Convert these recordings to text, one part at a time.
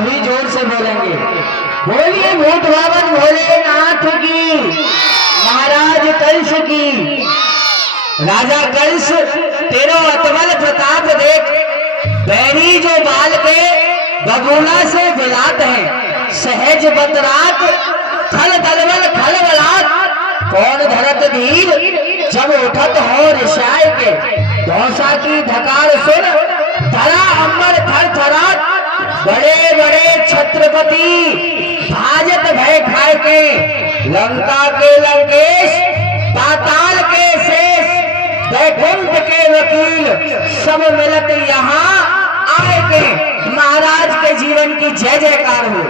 सभी जोर से बोलेंगे। बोलिए भूत बाबन भोलेनाथ की, महाराज कंस की। राजा कंस तेरो अतवल प्रताप देख, बैरी जो बाल के बबूला से बिलात है, सहज बतरात खल दलवल खल बलात, कौन धरत धीर जब उठत हो ऋषाय के, धौसा की धकार सुन धरा अंबर थर थरात, बड़े बड़े छत्रपति भाजत भय खाए के, लंका के लंकेश पाताल के शेष, वैकुंठ के वकील सब मिलत यहाँ आए के, महाराज के जीवन की जय जयकार हो।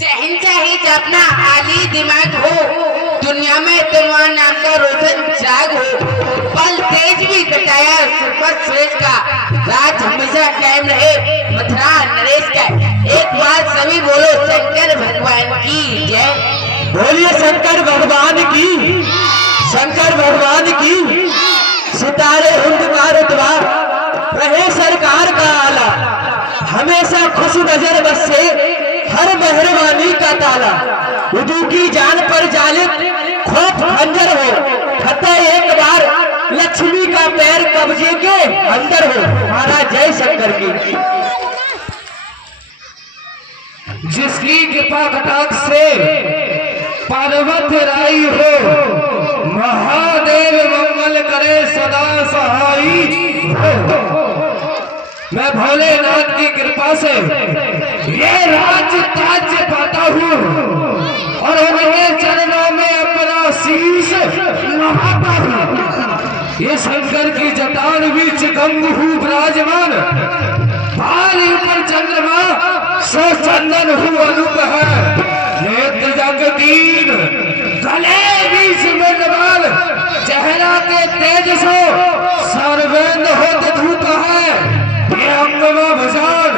शहंशाही अपना आली दिमाग हो, दुनिया में तुम्हारा नाम का रोशन जाग हो, पल तेज भी कटाया सुपत श्रेष्ठ का, राज हमेशा कायम रहे मथुरा नरेश का। एक बार सभी बोलो शंकर भगवान की जय। बोलिए शंकर भगवान की, शंकर भगवान की। सितारे हुंकार द्वार रहे सरकार का आला, हमेशा खुश नजर बसे हर मेहरबानी का ताला, उदू की जान पर जालिम खौफ खंजर हो, फतेह एक बार लक्ष्मी का पैर कब्जे के अंदर हो, महाराज जय शंकर की। जिसकी कृपा कटाक्ष से पार्वत राई हो, महादेव मंगल करे सदा सहाई हो। मैं भोलेनाथ की कृपा से ये राज ताज पाता हूँ और उनके चरणों में अपना शीश नहाता हूँ। ये शंकर की जटान बीच गंग हूँ विराजमान, भारी पर चंद्रमा सो चंदन हूँ अनूप है, नेत्र जगदीन गले बीच में नवाल, चेहरा के तेज सो सर्वेंद होत धूप है। ये अंगमा भुजान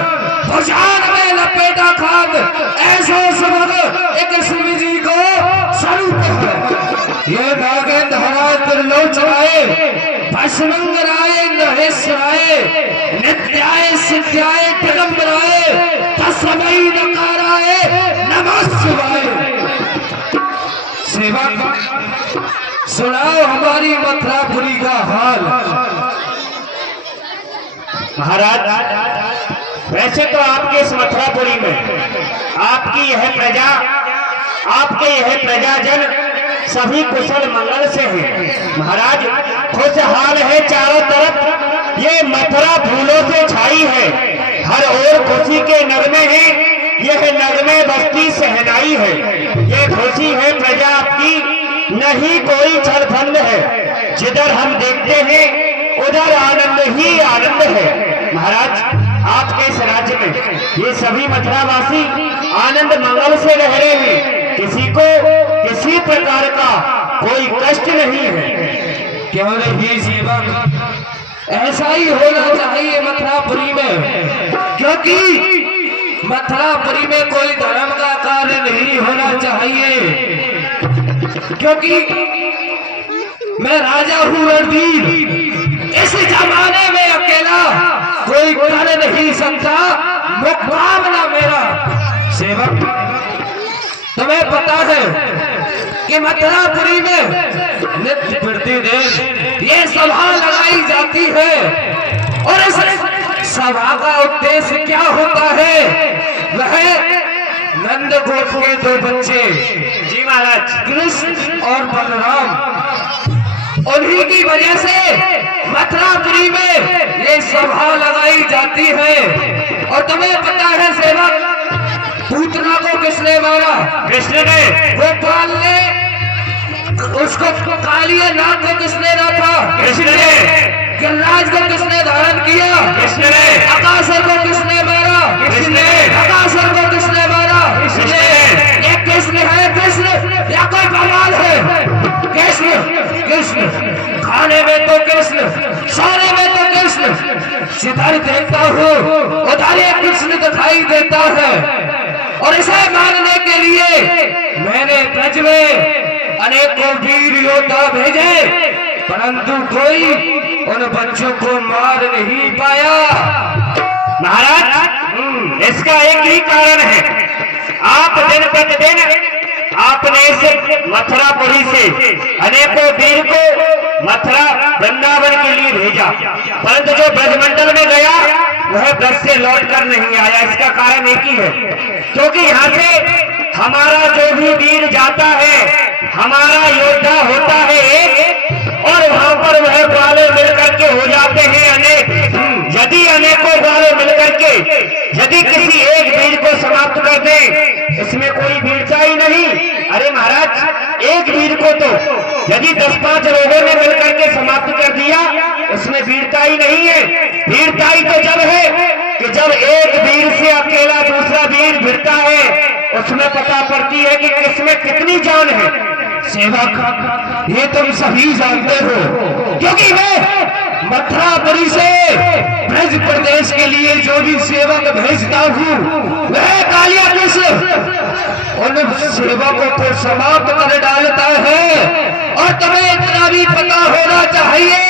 भुजान में लपेटा खाद, ऐसा सबक एक शिव जी को स्वरूप है। ये नागेंद्र हराय त्रिलोचनाय भस्मंगराय महेश्वराय नित्याय सिद्धाय दिगंबराय तस्मै नकाराय नमः शिवाय। सेवक सुनाओ हमारी मथुरापुरी का हाल। महाराज वैसे तो आपके इस मथुरापुरी में आपकी यह प्रजा, आपके यह प्रजाजन सभी कुशल मंगल से है। महाराज खुशहाल है चारों तरफ, ये मथुरा फूलों से छाई है, हर ओर खुशी के नगमे हैं, यह नगमे बस्ती सहनाई है। ये खुशी है प्रजा आपकी, नहीं कोई छलफंद है, जिधर हम देखते हैं उधर आनंद ही आनंद है। महाराज आपके इस राज्य में ये सभी मथुरावासी आनंद मंगल से रह रहे हैं, किसी को किसी प्रकार का कोई कष्ट नहीं है। केवल ही जीवन ऐसा ही होना चाहिए मथुरापुरी में, क्योंकि मथुरापुरी में कोई धर्म का कार्य नहीं होना चाहिए, क्योंकि मैं राजा हूँ रणधीर, इस जमाने में अकेला कोई कर नहीं सकता मुकाबला मेरा। सेवक तुम्हें पता है कि मथुरापुरी में नित्य प्रतिदिन ये सभा लगाई जाती है, और इस सभा का उद्देश्य क्या होता है? वह नंद गोप के दो बच्चे जी महाराज कृष्ण और बलराम, उन्हीं की वजह से मथुरापुरी में ये सभा लगाई जाती है। और तुम्हें पता है सेवक, पूतना को किसने मारा? कृष्ण ने। गोपाल ने। उसको कालिया नाग को किसने नाथा? कृष्ण ने। गिरिराज को किसने धारण किया? कृष्ण ने। अकासुर को किसने मारा? कृष्ण ने। अकासुर को किसने मारा? कृष्ण ने। ये कृष्ण है कृष्ण या कोई बवाल है? कृष्ण कृष्ण, खाने में तो कृष्ण, सोने में तो कृष्ण, जिधर देखता हूँ उधर ये कृष्ण दिखाई देता है। और इसे मानने के लिए मैंने ब्रज में अनेकों वीर योद्धा भेजे, परंतु कोई उन बच्चों को मार नहीं पाया। महाराज इसका एक ही कारण है, आप दिन प्रतिदिन आपने इस मथुरापुरी से अनेकों वीर को मथुरा वृंदावन के लिए भेजा, परंतु जो ब्रजमंडल में गया वह ब्रज से लौट कर नहीं आया। इसका कारण एक ही है, क्योंकि यहाँ से हमारा जो भी वीर जाता है, हमारा योद्धा होता है एक, और वहां पर वह ग्वाले मिलकर के हो जाते हैं अनेक। यदि अनेकों ग्वाले मिलकर के यदि किसी एक वीर को समाप्त कर दें, इसमें कोई वीरता ही नहीं। अरे महाराज, एक वीर को तो यदि 10-5 लोगों ने मिलकर के समाप्त कर दिया, इसमें वीरता ही नहीं है। वीरता ही तो जब है कि जब एक वीर से अकेला दूसरा वीर भिड़ता है, उसमें पता पड़ती है कि किसमें कितनी जान है। सेवक, ये तुम सभी जानते हो, क्योंकि मैं मथुरापुरी से ब्रज प्रदेश के लिए जो भी सेवक भेजता हूँ, वह कालिया कृष्ण उन सेवकों को समाप्त कर डालता है। और तुम्हें इतना भी पता होना चाहिए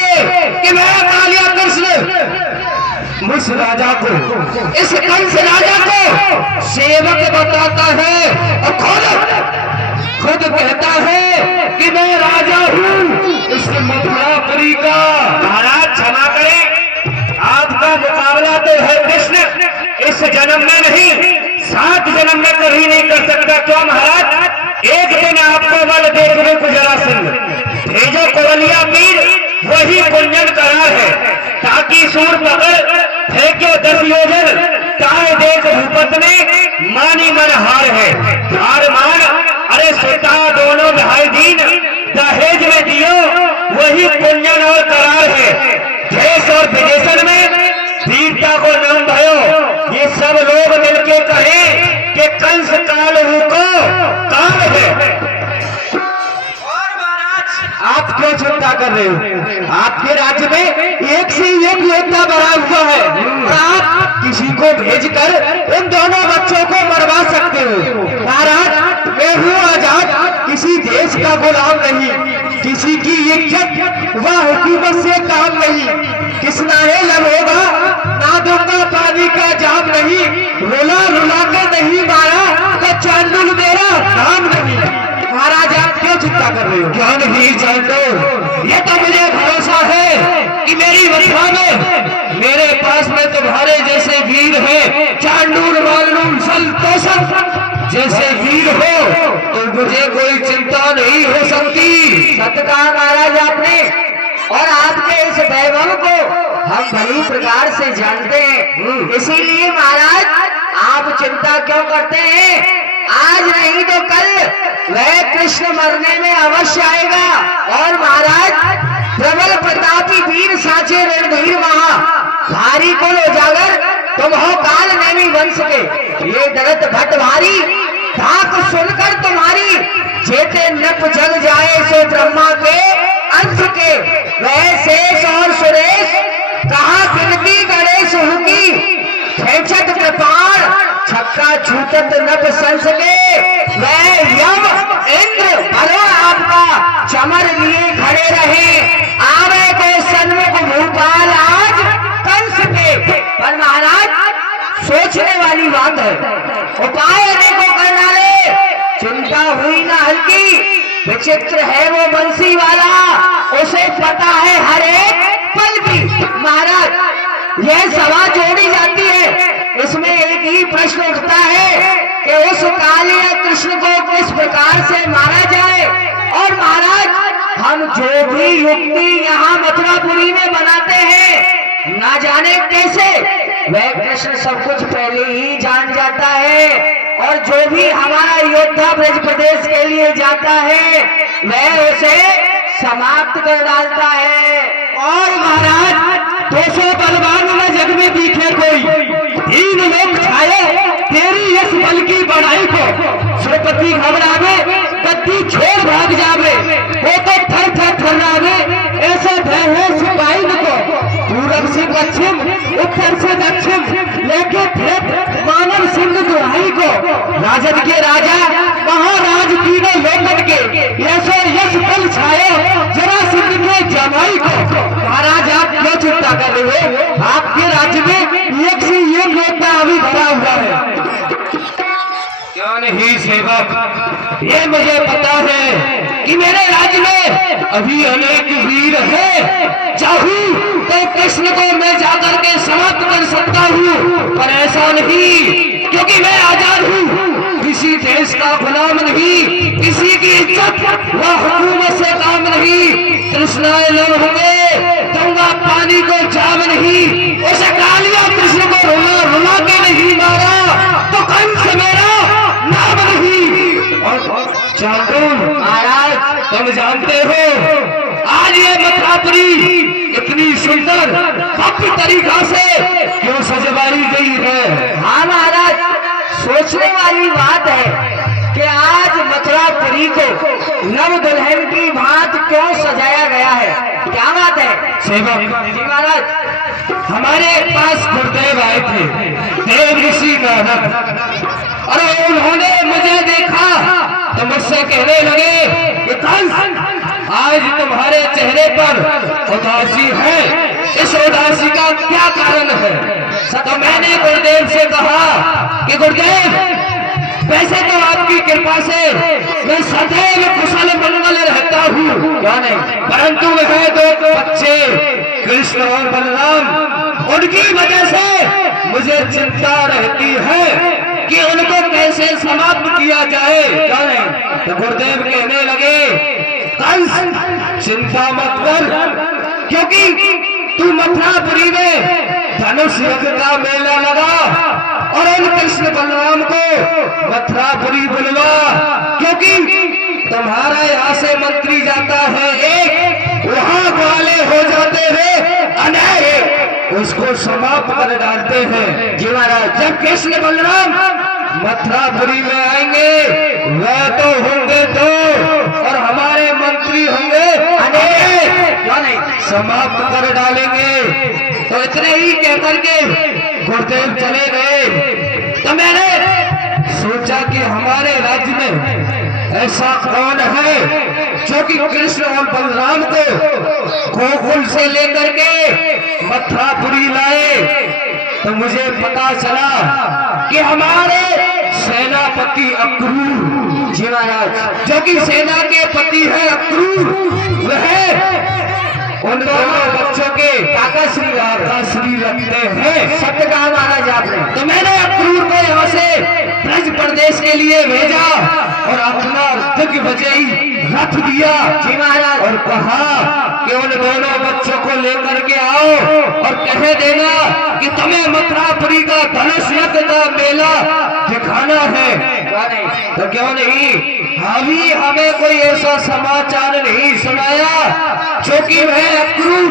कि मैं कालिया कृष्ण उस राजा को, इस कंस राजा को सेवक बताता है, और खुद कहता है कि मैं राजा हूँ इस मथुरापुरी का। महाराज क्षमा करें, आपका मुकाबला तो है कृष्ण इस जन्म में नहीं, 7 जन्म में कभी नहीं कर सकता। क्यों महाराज? एक दिन आपको बल देखने को जरासंध भेजो कोवलिया वीर, वही कुंजन करार है, ताकि सूर पकड़ फेंक्यो 10 योजन, काय देख भूपत ने मानी मन हार है। हार मान, अरे सुता दोनों भाई दीन दहेज में दियो, वही कुंजन और करार है। देश और विदेशन में वीरता को नाम भयो, ये सब लोग मिलके कहें कि कंस कालहू को काम है। आप क्यों चिंता कर रहे हो? आपके राज्य में एक से एक योद्धा बना हुआ है, और आप किसी को भेजकर उन दोनों बच्चों को मरवा सकते हो। महाराज, मैं हूँ आजाद, किसी देश का गुलाम नहीं, किसी की इज्जत व हुकूमत से काम नहीं। किसना है लब होगा, ना दूंगा पानी का जाम नहीं, रुला रुला के नहीं मारा तो चांदुल मेरा नाम नहीं। महाराज, आप क्यों चिंता कर रहे हो? क्या नहीं जानते? ये तो मुझे भरोसा है कि मेरी मथुरा में मेरे पास में तुम्हारे जैसे वीर हैं, चांडूल वालूल संतोषक जैसे वीर हो, तो मुझे कोई चिंता नहीं हो सकती। सत्य कहा महाराज आपने, और आपके इस वैभव को हम भली प्रकार से जानते हैं। इसीलिए महाराज, आप चिंता क्यों करते हैं? आज नहीं तो कल वह कृष्ण मरने में अवश्य आएगा, और महाराज प्रबल प्रतापी वीर साचे रणधीर महा भारी कुल उजागर तुम हो काल नेमी वंश के, ये दरत भट्ट भारी धाक सुनकर तुम्हारी, जेते नप जग जाए सो ब्रह्मा के अंश के, वह शेष और सुरेश कहा गिनती गणेश होगी, खेचत कृपाण छक्का छूटत नप संस के, वह यम इंद्र भरो आपका चमर लिए खड़े रहे, आवे को सन्मुख भूपाल आज कंस के। पर महाराज, सोचने वाली बात है, उपाय अनेकों कर डाले, चिंता हुई ना हल्की। विचित्र है वो बंसी वाला, उसे पता है हर एक पल की। महाराज, यह सभा जोड़ी जाती है, इसमें एक ही प्रश्न उठता है कि उस कालिया कृष्ण को किस प्रकार से मारा जाए। और महाराज, हम जो भी युक्ति यहाँ मथुरापुरी में बनाते हैं, ना जाने कैसे वह कृष्ण सब कुछ पहले ही जान जाता है, और जो भी हमारा योद्धा ब्रज प्रदेश के लिए जाता है, वह उसे समाप्त कर डालता है। और महाराज, 200 बलवान न जग में दिखे कोई, 3 लोग छाए तेरी यश बल की बढ़ाई को, सुरपति घबरावे गद्दी छोड़ भाग जावे, वो तो थर थर थर्रावे, ऐसा भय है सिपाही को, पूरब से पश्चिम उत्तर से दक्षिण लेके फिर मानव सिंह दुहाई को, राजद के राजा महाराज तीनों लोगन के, ऐसे यश बल छाए जरा सिंह के जमाई को। महाराज, आप क्यों चिंता कर रहे हो? आप आपके राज्य में एक से एक योद्धा अभी भरा हुआ है। क्यों नहीं सेवक, ये मुझे पता है कि मेरे राज्य में अभी अनेक वीर हैं। चाहूं तो कृष्ण को मैं जाकर के समाप्त कर सकता हूँ, पर ऐसा नहीं, क्योंकि मैं आजाद हूँ, किसी देश का गुलाम नहीं, किसी की इज्जत व हुकूमत से काम नहीं। कृष्णाए लोग होंगे, गंगा पानी को जाम नहीं, उसे कालिया कृष्ण को रुला रुला के नहीं मारा तो कंस मेरा नाम नहीं। और चांदून महाराज तुम जानते हो आज ये मथुरापुरी इतनी सुंदर भव्य तरीका से क्यों सजवाई गई है? हाँ महाराज, सोचने वाली बात है कि आज मथुरापुरी को नव दुल्हन की भांति क्यों सजाया गया है। क्या बात है सेवक जी महाराज? हमारे पास गुरुदेव आए थे, देव ऋषि नारद, और उन्होंने मुझे देखा तो मुझसे कहने लगे कि कंस, आज तुम्हारे चेहरे पर उदासी है, इस उदासी का क्या कारण है? तो मैंने गुरुदेव से कहा कि गुरुदेव, वैसे तो आपकी कृपा से मैं सदैव कुशल मंगल रहता हूँ, क्या नहीं, परंतु वह दो बच्चे कृष्ण और बलराम, उनकी वजह से मुझे चिंता रहती है कि उनको कैसे समाप्त किया जाए। क्या नहीं, तो गुरुदेव कहने लगे, कंस चिंता मत कर, क्योंकि तू मथुरापुरी में धनुष युद्ध का मेला लगा और उन कृष्ण बलराम को मथुरापुरी बुलवा, क्योंकि तुम्हारा यहाँ से मंत्री जाता है एक, वहाँ वाले हो जाते हैं अनेक, उसको समाप्त कर डालते हैं। जी महाराज, जब कृष्ण बलराम मथुरापुरी में आएंगे वह तो होंगे दो और हमारे मंत्री होंगे अनेक, क्या नहीं, समाप्त कर डालेंगे। तो इतने ही कहकर के गुरुदेव चले गए। तो मैंने सोचा कि हमारे राज्य में ऐसा कौन है जो कि कृष्ण और बलराम को गोकुल से लेकर के मथुरापुरी लाए। तो मुझे पता चला कि हमारे सेनापति अक्रूर, जी महाराज, जो कि सेना के पति है अक्रूर, वह उन दोनों बच्चों के काकाश्री रखते हैं। सत्य कहा महाराज आपने। तो मैंने अक्रूर को यहाँ से ब्रज प्रदेश के लिए भेजा और अपना दिग्विजयी रथ दिया। जी महाराज, और कहा कि उन दोनों बच्चों को लेकर के आओ और कह देना कि तुम्हें मथुरापुरी का धनुष युद्ध का मेला दिखाना है। क्या नहीं, तो क्यों नहीं, अभी हमें कोई ऐसा समाचार नहीं सुनाया जो कि वह अक्रूर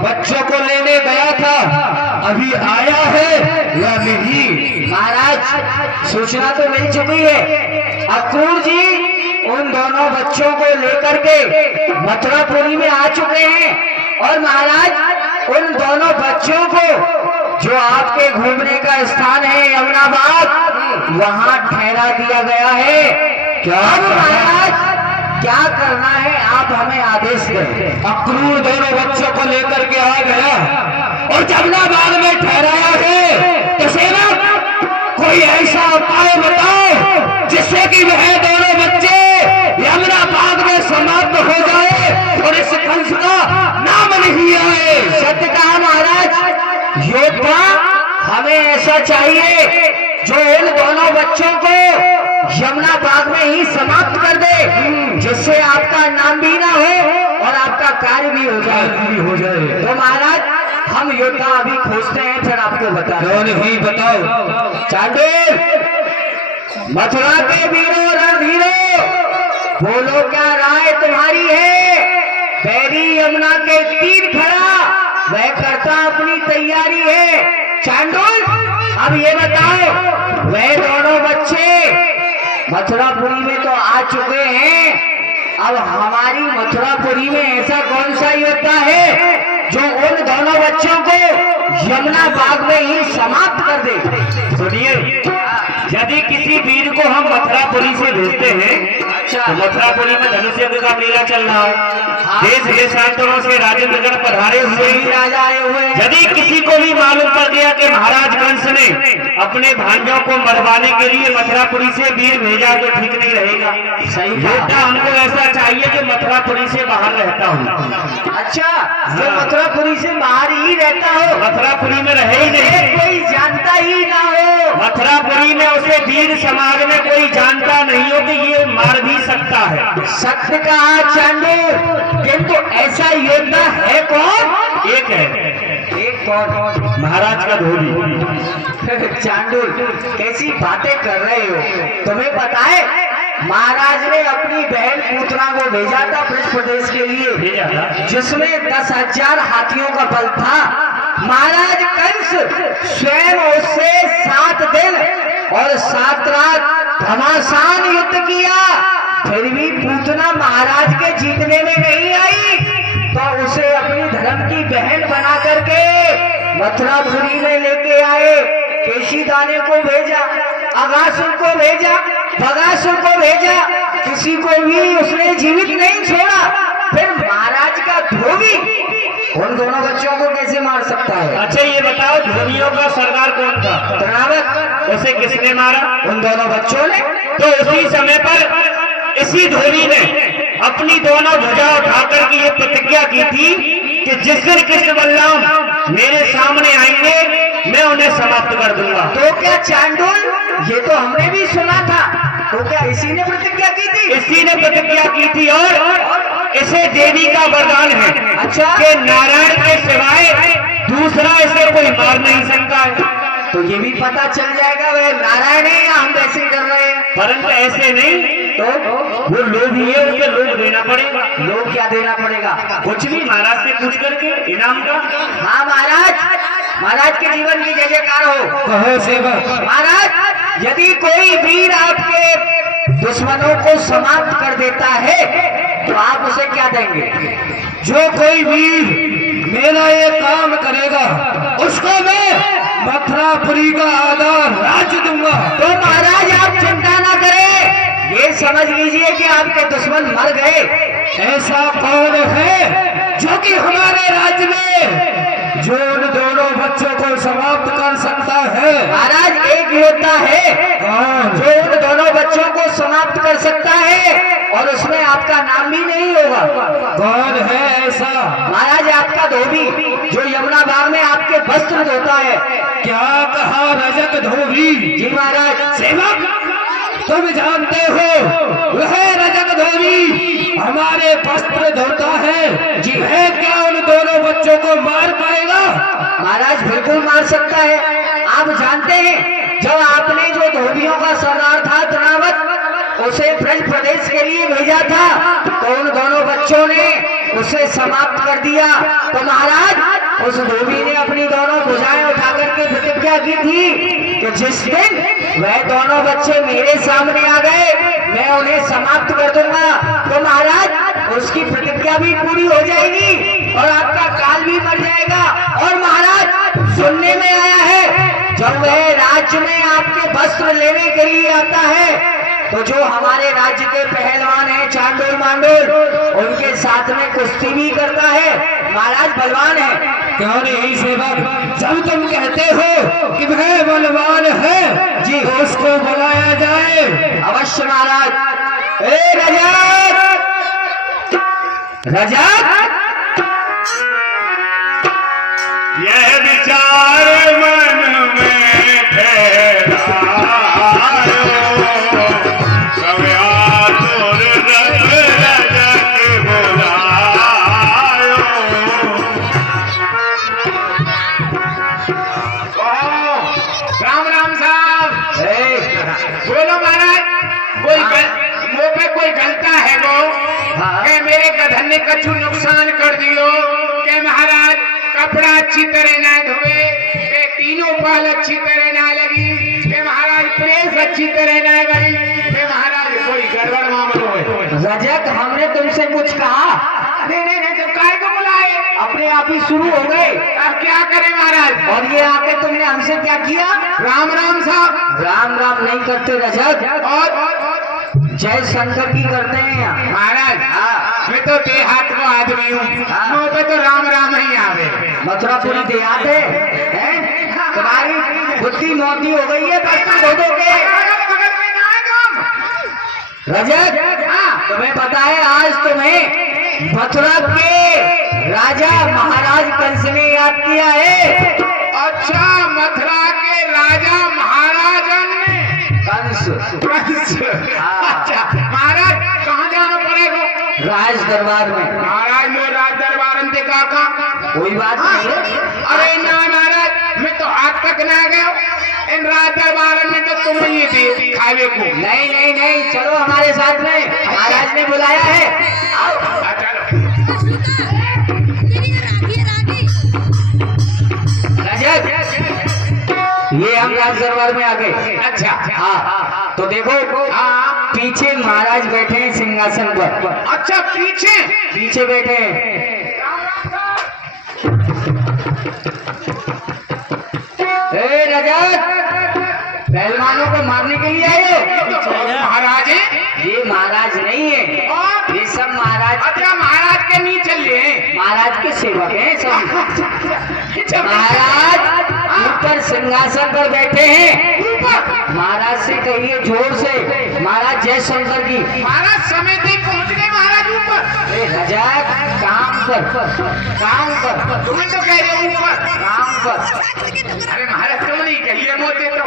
बच्चों को लेने गया था अभी आया है या नहीं। महाराज सूचना तो मिल चुकी है, अक्रूर जी उन दोनों बच्चों को लेकर के मथुरापुरी में आ चुके हैं। और महाराज उन दोनों बच्चों को जो आपके घूमने का स्थान है यमुनाबाद, वहाँ ठहरा दिया गया है। क्या अब महाराज क्या करना है आप हमें आदेश दें। अक्रूर दोनों बच्चों को लेकर के आ गया और जमुनाबाद में ठहराया है। तो सेवक कोई ऐसा उपाय बताओ जिससे कि वह दोनों बच्चे यमुनाबाद में समाप्त हो जाए और इस कंस का नाम नहीं आए। सत्य कहा महाराज, योद्धा हमें ऐसा चाहिए जो इन दोनों बच्चों को यमुना बाग में ही समाप्त कर दे, जिससे आपका नाम भी ना हो और आपका कार्य भी हो जाए। तो महाराज हम योद्धा अभी खोजते हैं, फिर आपको बता क्यों नहीं, बताओ। चांडूल, मथुरा के वीरों रणधीरों, बोलो क्या राय तुम्हारी है? बैरी यमुना के तीर खड़ा, वह करता अपनी तैयारी है। चांडूल अब ये बताओ, वह दोनों बच्चे मथुरापुरी में तो आ चुके हैं, अब हमारी मथुरापुरी में ऐसा कौन सा योद्धा है जो उन दोनों बच्चों को यमुना बाग में ही समाप्त कर दे? सुनिए, यदि किसी वीर को हम मथुरापुरी से भेजते हैं अच्छा। तो मथुरापुरी में धनुष यज्ञ का मेला चल रहा है। देश देशांतरों से राजेंद्रगढ़ पधारे हुए सभी राजा आए हुए हैं। यदि किसी को भी मालूम पड़ गया कि महाराज कंस ने अपने भांजों को मरवाने के लिए मथुरापुरी से वीर भेजा तो ठीक नहीं रहेगा। सही बेटा कहा। हमको ऐसा चाहिए जो मथुरापुरी से बाहर रहता हूँ। अच्छा, जो मथुरापुरी से बाहर ही रहता हो, मथुरापुरी में रहे ही उसे नहीं, कोई जानता ही ना हो। मथुरापुरी में उसे वीर समाज में कोई जानता नहीं हो कि ये मार भी सकता है। सत्य कहा चांडूर, किंतु ऐसा योद्धा है कौन? एक है एक कौन? महाराज का धोबी। चांडूर, कैसी बातें कर रहे हो? तुम्हें पता है महाराज ने अपनी बहन पूतना को भेजा था ब्रज प्रदेश के लिए, भेजा था। जिसमें 10,000 हाथियों का बल था। महाराज कंस स्वयं उससे 7 दिन और 7 रात घमासान युद्ध किया, फिर भी पूतना महाराज के जीतने में नहीं आई, तो उसे अपनी धर्म की बहन बना करके मथुरापुरी में लेके आए। केशी दाने को भेजा, अगासुर को भेजा, बगासुर को भेजा, किसी को भी उसने जीवित नहीं छोड़ा। फिर महाराज का धोबी उन दोनों बच्चों को कैसे मार सकता है? अच्छा ये बताओ, धोबियों का सरदार कौन था? तनावत। उसे किसने मारा? उन दोनों बच्चों ने। तो उसी समय पर इसी धोबी ने अपनी दोनों भुजा उठाकर के ये प्रतिज्ञा की थी कि जिस दिन कृष्ण बलराम मेरे सामने आएंगे मैं उन्हें समाप्त कर दूंगा। तो क्या चांडूल, ये तो हमने भी सुना था, तो क्या इसी ने प्रतिज्ञा की थी? इसी ने प्रतिज्ञा की थी और इसे देवी का वरदान है। अच्छा। कि नारायण के सिवाय दूसरा इसे कोई मार नहीं सकता है। तो ये भी पता चल जाएगा वह नारायण है या हम वैसे कर रहे हैं। परंतु ऐसे नहीं, तो वो लोग ही है, उनके लोग देना पड़ेगा। लोग क्या देना पड़ेगा? कुछ भी महाराज से पूछ करके इनाम का। हाँ महाराज, महाराज के जीवन की जय जयकार हो। कहो सेवक। महाराज, यदि कोई वीर आपके दुश्मनों को समाप्त कर देता है तो आप उसे क्या देंगे? जो कोई वीर मेरा ये काम करेगा उसको मैं मथुरापुरी का आधा राज्य दूंगा। तो महाराज आप चिंता ना करें, ये समझ लीजिए कि आपके दुश्मन मर गए। ऐसा कौन है जो कि हमारे राज्य में जो उन दोनों बच्चों को समाप्त कर सकता है? महाराज एक योद्धा है कौन? जो उन दोनों बच्चों को समाप्त कर सकता है और उसमें आपका नाम भी नहीं होगा। कौन है ऐसा? महाराज आपका धोबी जो यमुना बाग में आपके वस्त्र धोता है। क्या कहा रजक धोबी? जी महाराज। सेवक तुम जानते हो वह रजक धोबी हमारे वस्त्र धोता है जी, है क्या उन दोनों बच्चों को मार पाएगा? महाराज बिल्कुल मार सकता है। आप जानते हैं जब आपने जो धोबियों का सरदार था तनावत, उसे ब्रज प्रदेश के लिए भेजा था तो उन दोनों बच्चों ने उसे समाप्त कर दिया। तो महाराज उस धोबी ने अपनी दोनों भुजाएं उठा करके प्रतिज्ञा की थी कि जिस दिन वह दोनों बच्चे मेरे सामने आ गए मैं उन्हें समाप्त कर दूंगा। तो महाराज उसकी प्रतिज्ञा भी पूरी हो जाएगी और आपका काल भी मर जाएगा। और महाराज सुनने में आया है जब वह राज्य में आपके वस्त्र लेने के लिए आता है तो जो हमारे राज्य के पहलवान हैं चांडोल मांडोल, उनके साथ में कुश्ती भी करता है। महाराज बलवान है। क्यों नहीं सेवक, जब तुम कहते हो कि वह बलवान है जी तो उसको बुलाया जाए। अवश्य महाराज। ए रजत, रजत, यह विचार मन में ठहरायो, कव्यातुर रजक बुलायो। राम राम साहब। बोलो महाराज, मुंह पे कोई गलता है वो के मेरे गधन ने कछु नुकसान कर दियो के महाराज कपड़ा अच्छी तरह ना धोए के तीनों पाल अच्छी तरह ना लगी के महाराज प्रेस अच्छी तरह ना गई के महाराज कोई गड़बड़ मामलो है। रजत हमने तुमसे कुछ कहा? नहीं तो काय को बुलाए? अपने आप ही शुरू हो गए। अब क्या करें महाराज? और ये आके तुमने हमसे क्या किया? राम राम साहब। राम राम नहीं करते रजत। और जय शंकर की करते हैं यहाँ। महाराज मैं तो देहात को आदमी हूँ, मुँह पे तो राम राम ही आवे। मथुरापुरी देहात है, तुम्हारी बुद्धि मोटी हो गई है बर्तन धो धो के। रजत, तुम्हें पता है आज तुम्हें मथुरा के राजा महाराज कंस ने याद किया है। अच्छा, मथुरा के राजा महाराजन ने कंस। अच्छा महाराज, कहाँ जाना पड़ेगा? राज दरबार में। महाराज लो राज दरबार में काका, कोई बात नहीं है। अरे ना महाराज, मैं तो आज तक ना गया इन राज दरबार में, तो तुम्हें ये दे खावे को। नहीं नहीं नहीं, चलो हमारे साथ में, महाराज ने बुलाया है। आओ। चलो रजत, ये हम राज दरबार में आ गए। अच्छा हाँ, तो देखो हाँ। पीछे महाराज बैठे हैं सिंहासन पर। अच्छा पीछे बैठे हैं। ए रजत, पहलवानों को मारने के लिए आए हो? महाराज है? ये महाराज नहीं है, और? ये सब महाराज। अच्छा महाराज के नीचे लिए महाराज के सेवक हैं सब। महाराज ऊपर सिंहासन पर बैठे हैं। महाराज से कहिए जोर से, महाराज जय शंकर की। महाराज समय से पहुंच गए महाराज ऊपर। ए रजत, काम कर। तुम्हें तो कह रहे हो ऊपर काम कर। अरे महाराज तुम नहीं कहिए मोते तो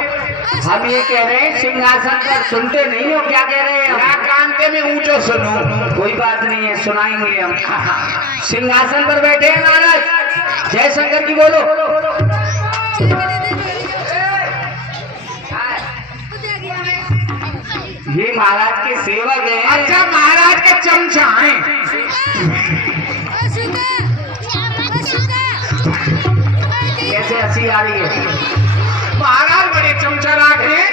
हम ये कह रहे हैं सिंहासन पर, सुनते नहीं हो क्या कह रहे हैं क्या हम? कानते में ऊंचो सुनो। कोई बात नहीं है, सुनाएंगे हम। सिंहासन पर बैठे हैं महाराज, जय शंकर की बोलो। ये महाराज के सेवक हैं। अच्छा महाराज के चमचा हैं। कैसे हंसी आ रही है? महाराज बड़े चमचा राख हैं।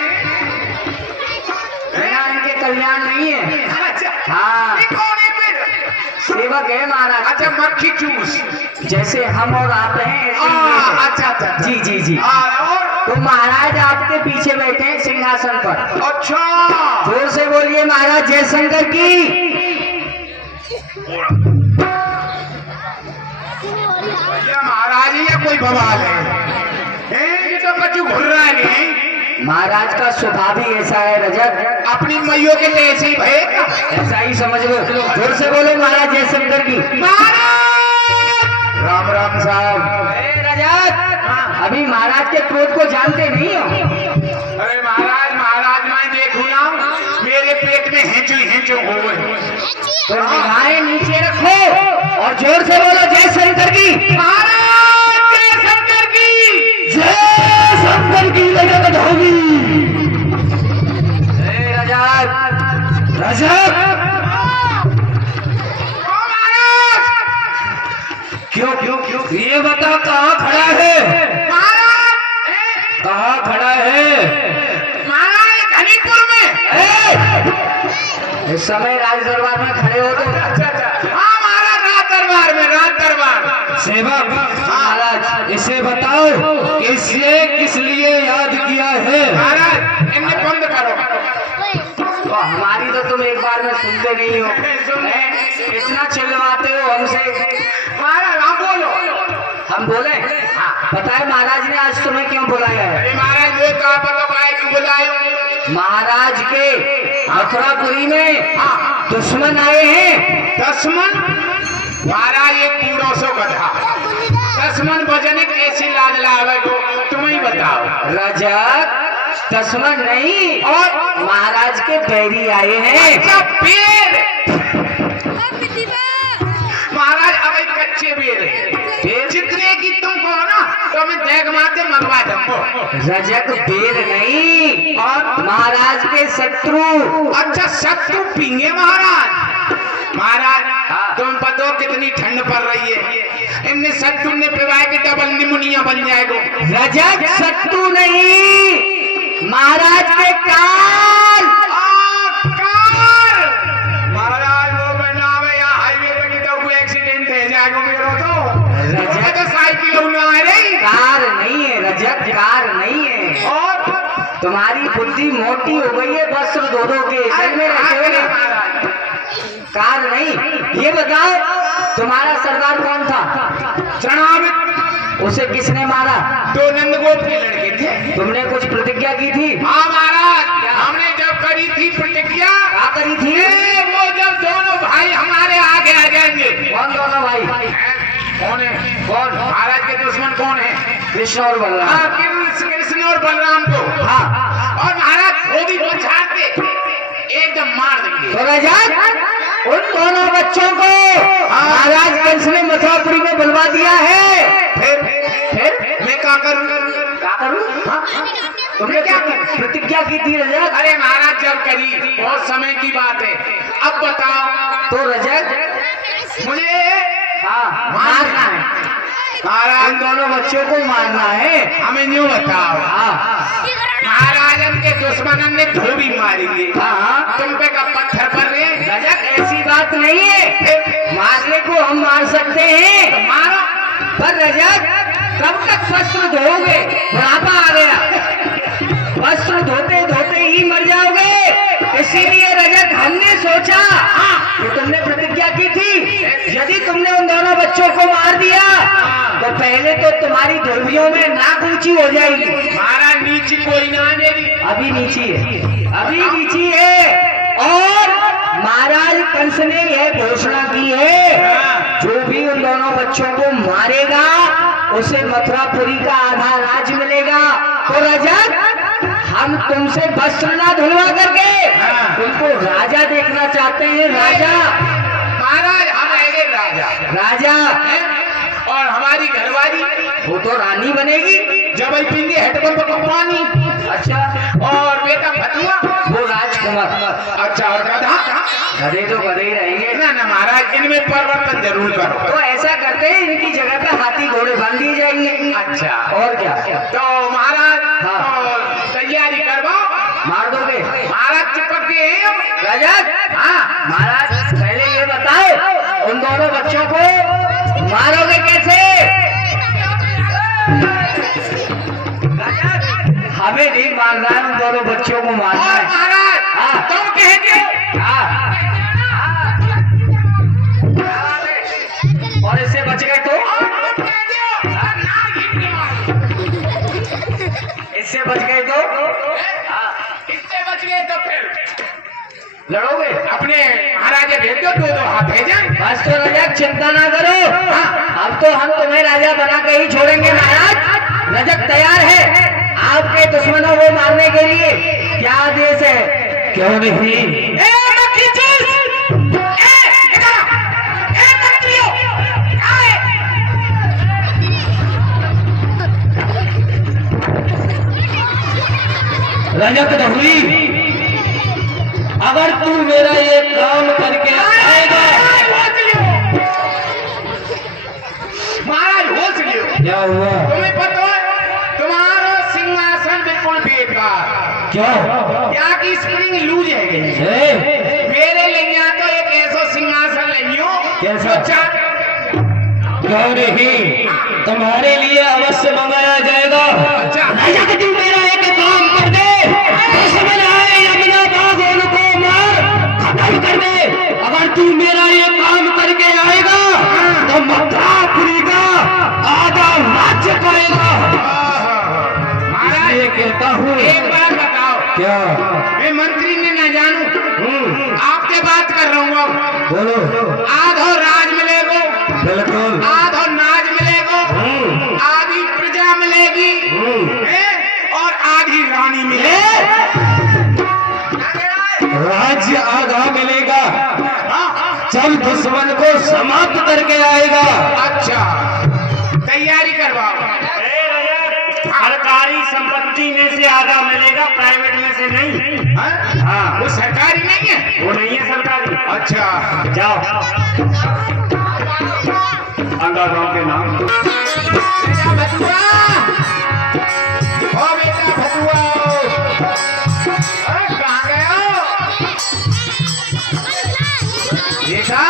बिना इनके कल्याण नहीं है। अच्छा हाँ। ये कौन है फिर? सेवक है महाराज। अच्छा मक्खी चूस। जैसे हम और आप हैं ऐसे ही ये है। अच्छा जी। और तो महाराज आपके पीछे बैठे हैं सिंहासन पर। अच्छा जोर से बोलिए महाराज जय शंकर की। भैया महाराज या कोई बवाल है? ये तो कचू घुर रहा है नहीं। महाराज का स्वभाव ही ऐसा है रजत, अपनी मैयों के जैसे ही भय। ऐसा ही समझ लो। जोर से बोलो महाराज जय शंकर की। राम राम साहब। ए रजत, अभी महाराज के क्रोध को जानते नहीं हो? अरे महाराज मैं देखू ना, मेरे पेट में हेंचू हो गए। तो निगाहें नीचे रखो और जोर से बोलो जय शंकर की। महाराज जय शंकर की। जय शंकर की रजत होगी। ए रजत, क्यों ये बता कहाँ खड़ा है? कहाँ खड़ा है? महाराज हनीपुर में। इस समय राज दरबार में खड़े हो तो? अच्छा हाँ महाराज राज दरबार। सेवक महाराज, इसे बताओ किस लिए याद किया है? महाराज इन्हें बंद करो। तो हमारी तो तुम एक बार में सुनते नहीं हो, इतना चिल्लाते हो हमसे। महाराज आप बोलो। हम बोले? पता है महाराज ने आज तुम्हें क्यों बुलाया है? अरे महाराज वो कहा पता क्यों बुलाए? महाराज के मथुरापुरी में दुश्मन आए हैं। दुश्मन? महाराज ये पूरा सो गधा दुश्मन बजने कैसी लाज लावे को तुम ही बताओ। रजत, दुश्मन नहीं और महाराज के बैरी आए हैं। अच्छा बेर। महाराज अब एक कच्चे बेर है, जितने की तुम कहो ना तो मैं देख माते मंगवा दूंगा। रजत बेर नहीं और महाराज के शत्रु। अच्छा शत्रु पींगे महाराज तुम पतो कितनी ठंड पड़ रही है, इनने शत्रु ने पिवाए के डबल निमोनिया बन जाएगा। रजत शत्रु नहीं, महाराज के काल। महाराज वो बनावे या हाईवे पे कितना कोई एक्सीडेंट हो जाएगा मेरा तो साइकिल उड़ा रही। कार नहीं है रजत, कार नहीं है। और तुम्हारी बुद्धि मोटी हो गई है वस्त्र धो धो के घर में रहते हो ना। कार नहीं, ये बताओ तुम्हारा सरदार कौन था? चरणामित। उसे किसने मारा? दो नंदगोप के लड़के थे। तुमने कुछ प्रतिज्ञा की थी? हाँ महाराज, हमने जब करी थी प्रतिज्ञा। क्या करी थी? वो जब दोनों भाई हमारे आगे आ जाएंगे। कौन दोनों भाई? कौन है? कौन? महाराज के दुश्मन कौन है? कृष्ण और बलराम। हाँ, कृष्ण और बलराम को। हाँ। और महाराज थोड़ी बचार के एकदम मार देंगे। तो राजा उन दोनों बच्चों को महाराज कंस ने मथुरापुरी में बुलवा दिया है। फिर मैं क्या करूं? क्या करूं? हाँ? तुमने क्या प्रतिज्ञा की थी रजत? अरे महाराज जब करी, बहुत समय की बात है। अब बताओ। तो रजत मुझे मारना है। महाराज उन दोनों बच्चों को मारना है। हमें यूँ बताओ। महाराज के दुश्मन ने धोबी मारेंगे। हाँ। तुम पे का पत्थर पर रहे। रजत ऐसी बात नहीं है, मारने को हम मार सकते हैं। तो मारो। पर रजत कब तक वस्त्र धोओगे? बुढ़ापा आ गया, वस्त्र धोते धोते ही मर जाओगे। इसीलिए रजत हमने सोचा कि तुमने प्रतिज्ञा की थी, यदि तुमने उन दोनों बच्चों को मार दिया तो पहले तो तुम्हारी धोबियों में नाक ऊंची हो जाएगी। महाराज नीचे कोई ना मेरी। अभी नीची है, अभी नीची है। और महाराज कंस ने यह घोषणा की है, जो भी उन दोनों बच्चों को मारेगा उसे मथुरापुरी का आधा राज मिलेगा। तो रजत हम तुमसे वस्त्र ना धुलवा करके तुमको राजा देखना चाहते हैं। राजा महाराज हम रहेंगे राजा। राजा और हमारी घरवाली वो तो रानी बनेगी। जब पिंगे हेडपंप पानी। अच्छा, और बेटा भतुआ वो राजकुमार। अच्छा, और गधा गधे तो गधे ही रहेंगे ना। ना महाराज, इनमें परिवर्तन जरूर करो। तो ऐसा करते हैं, इनकी जगह पे हाथी घोड़े बांध दिए जाएंगे। अच्छा, और क्या? तो महाराज हाँ। तो तैयारी करवाओ। मार दोगे? महाराज चिपक के हैं। रजत हाँ, महाराज पहले ये बताओ उन दोनों बच्चों को मारोगे कैसे? हमें नहीं मारना है, उन दोनों बच्चों को मारना और है। महाराज हाँ। तुम कहेंगे। हाँ। और इससे बच गए तो? इससे बच गए तो? इससे बच गए तो फिर लड़ोगे? अपने महाराजा भेज दो, दो हाथ भेजे। बस तो रजत चिंता ना करो, अब तो हम तुम्हें राजा बना के ही छोड़ेंगे। महाराज रजत तैयार है आपके दुश्मनों को मारने के लिए। क्या आदेश है? क्यों नहीं? रजत हुई, अगर तू मेरा ये काम करके आएगा। महाराज होश लियो। क्या हुआ? तुम्हें पता है तुम्हारा सिंहासन बिल्कुल बेकार। क्यों? क्या की स्प्रिंग लूज है गई। मेरे लिए तो एक ऐसा सिंहासन लियो कैसा? क्यों नहीं, तुम्हारे लिए अवश्य मंगाया जाएगा। राजा तू मेरा एक काम कर दे, दुश्मन आए यमुना बाग उनको मार खत्म कर दे। अगर तू मेरा ये काम करके आएगा तो मथुरापुरी का आधा राज्य करेगा। महाराज ये कहता हूँ। एक बात बताओ। क्या? मैं मंत्री ने ना जानू, आपके बात कर रहा हूँ। अब बोलो। आधो राज मिलेगा, बिल्कुल। आधो नाज मिलेगा, आधी प्रजा मिलेगी, हैं? और आधी रानी मिलेगी। राज्य आधा मिलेगा हाँ? जब दुश्मन को समाप्त करके आएगा। अच्छा, तैयारी करवाओ। सरकारी संपत्ति में से आधा मिलेगा, प्राइवेट में से नहीं। हाँ? हाँ, वो सरकारी नहीं है। वो नहीं है सरकारी। अच्छा, जाओ अंडर गांव के नाम। बेटा भतुआ, ओ बेटा भतुआ, कहाँ गए हो? देखा?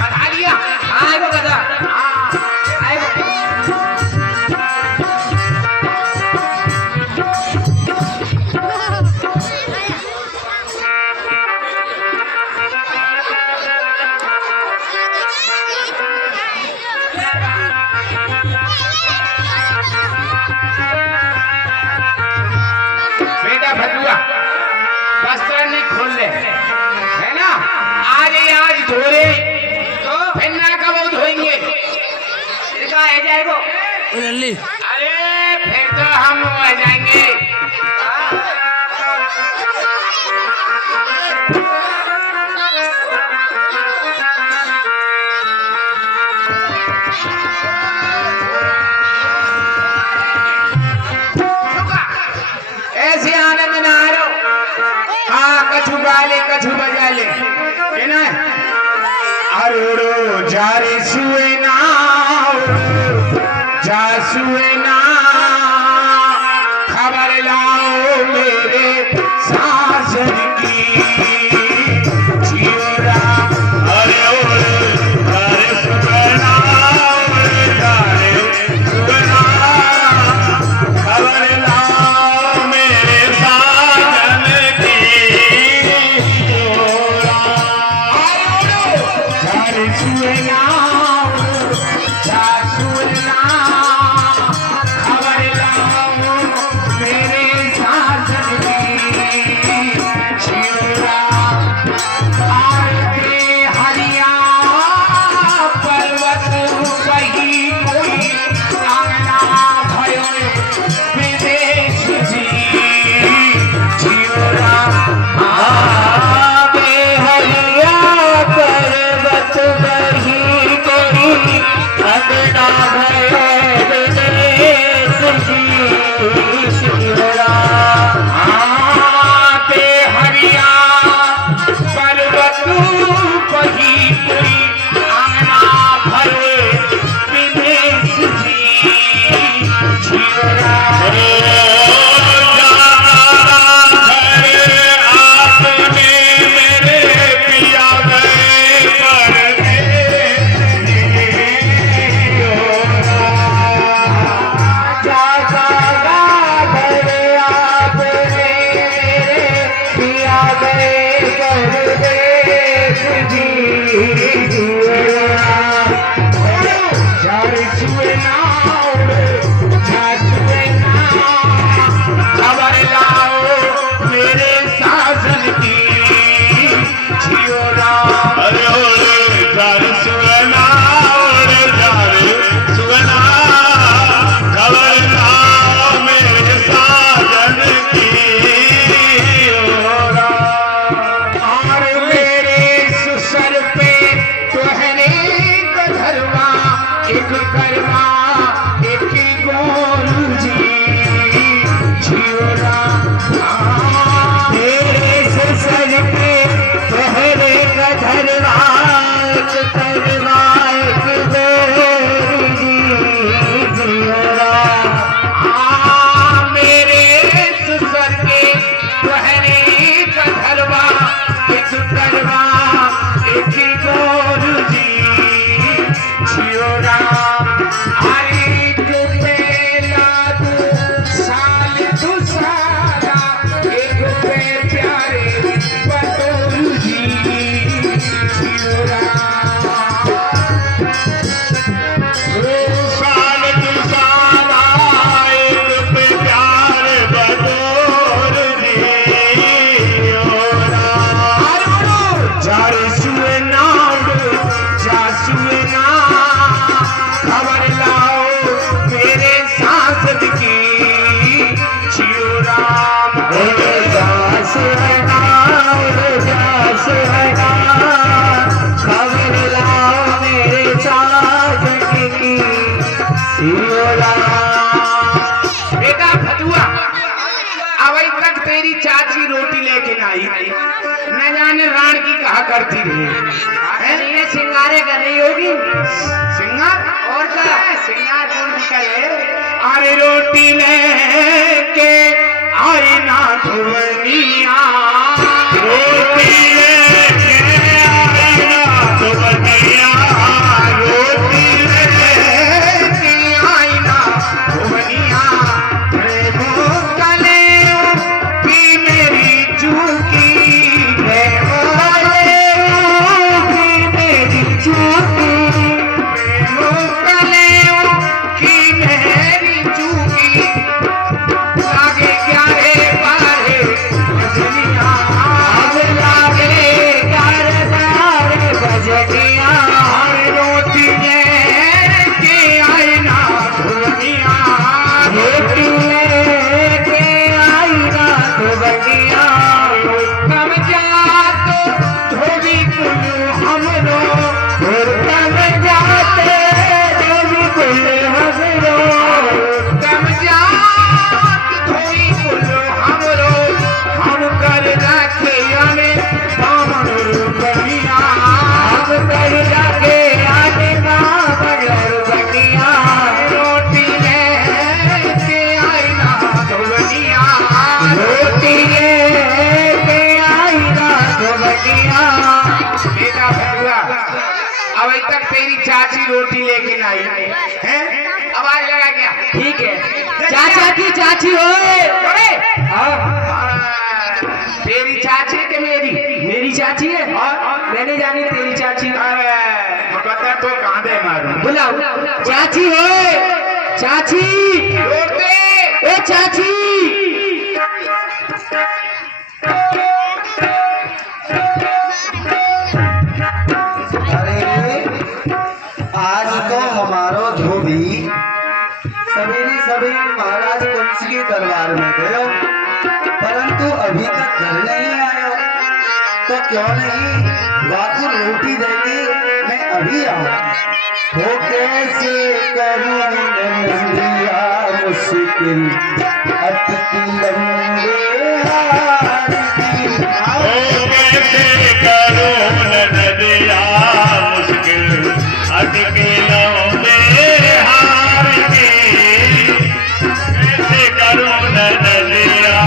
बता दिया। आएगा गधा। हाँ, आएगा। जाएगा। लल्ली अरे फिर तो हम आ जाएंगे। ऐसे आनंद ना आ रो। हाँ कछु गा ले कछु बजा ले है ना। अरुड़ो जारे सुए ना जा सुए ना खबर लाओ मेरे साजन की जियोरा। अरे ओरे जारे सुए ना जारे सुए ना खबर लाओ मेरे साजन की जियोरा। जारे सुए ना जा सुए ना खबर लाओ मेरे साजन की जियोरा। आरती हरिया पर्वत वही कोई आंगना भयो विदेश जी जियोरा। आगे हरिया पर्वत वही कोई आंगना भयो विदेश जी जियोरा। आगे हरिया पर्वत वही कोई आंगना भरे विदेश जी जियोरा। आपने मेरे पिया गए परदेश खबर लाओ मेरे साजन की जियोरा। अरे ओरे जारे सुना ओरे जारे सुना खबर लाओ मेरे साजन की जियोरा। और मेरे सुसर पे तोहरे गधरवा एक करवा एक गोलू जी जियोरा। तेरे सुसर पे तोहरे गधरवा एक करवा एक गोलू जी जियोरा। मेरे सुसर के तोहरे गधरवा एक करवा एक गोलू जी जियोरा। अरे तुझे साल तू सारा एक पे प्यारे बटोरू जी जियोरा। साल तू सारा एक पे प्यारे बटोरू जी जियोरा। जारे सुए ना जा सुए ना खबर लाओ मेरे सांसद की जियोरा। जा सुए ना खबर लाओ मेरे सांसद की जियोरा। बेटा फतुआ अभी तक तेरी चाची रोटी लेके ना आई। न जाने राण की कहा करती रही। ये सिंगारे कर रही होगी। सिंगार और क्या सिंगार कौन करे। अरे रोटी लेके आई ना धुवनिया रोटी लेके आई ना धुवनिया रोटी लेके आई ना धुवनिया। प्रेमो कलेओ की मेरी चूकी प्रेमो कलेओ की मेरी चूकी प्रेमो कलेओ की मेरी चूकी लागे क्या रे पारे आई हैं? आवाज लगा क्या? ठीक है, चाचा की चाची हो। तेरी चाची के मेरी? मेरी चाची है। मैंने जानी तेरी चाची। बता तो कहाँ दे मारू? बुलाओ चाची हो। चाची, जोड़ते ओ चाची। अरे आज तो हमारो धोबी सवेरे सवेरे महाराज कंस के दरबार में गयो, परंतु अभी तक घर नहीं आयो। तो क्यों नहीं बापू रोटी देगी, मैं अभी आऊँ। हो कैसे करूँ नंदिया मुश्किल अटकी लंबे हाथ की। कैसे करो नदिया मुश्किल अटके लौंदे हार के। कैसे करो नदिया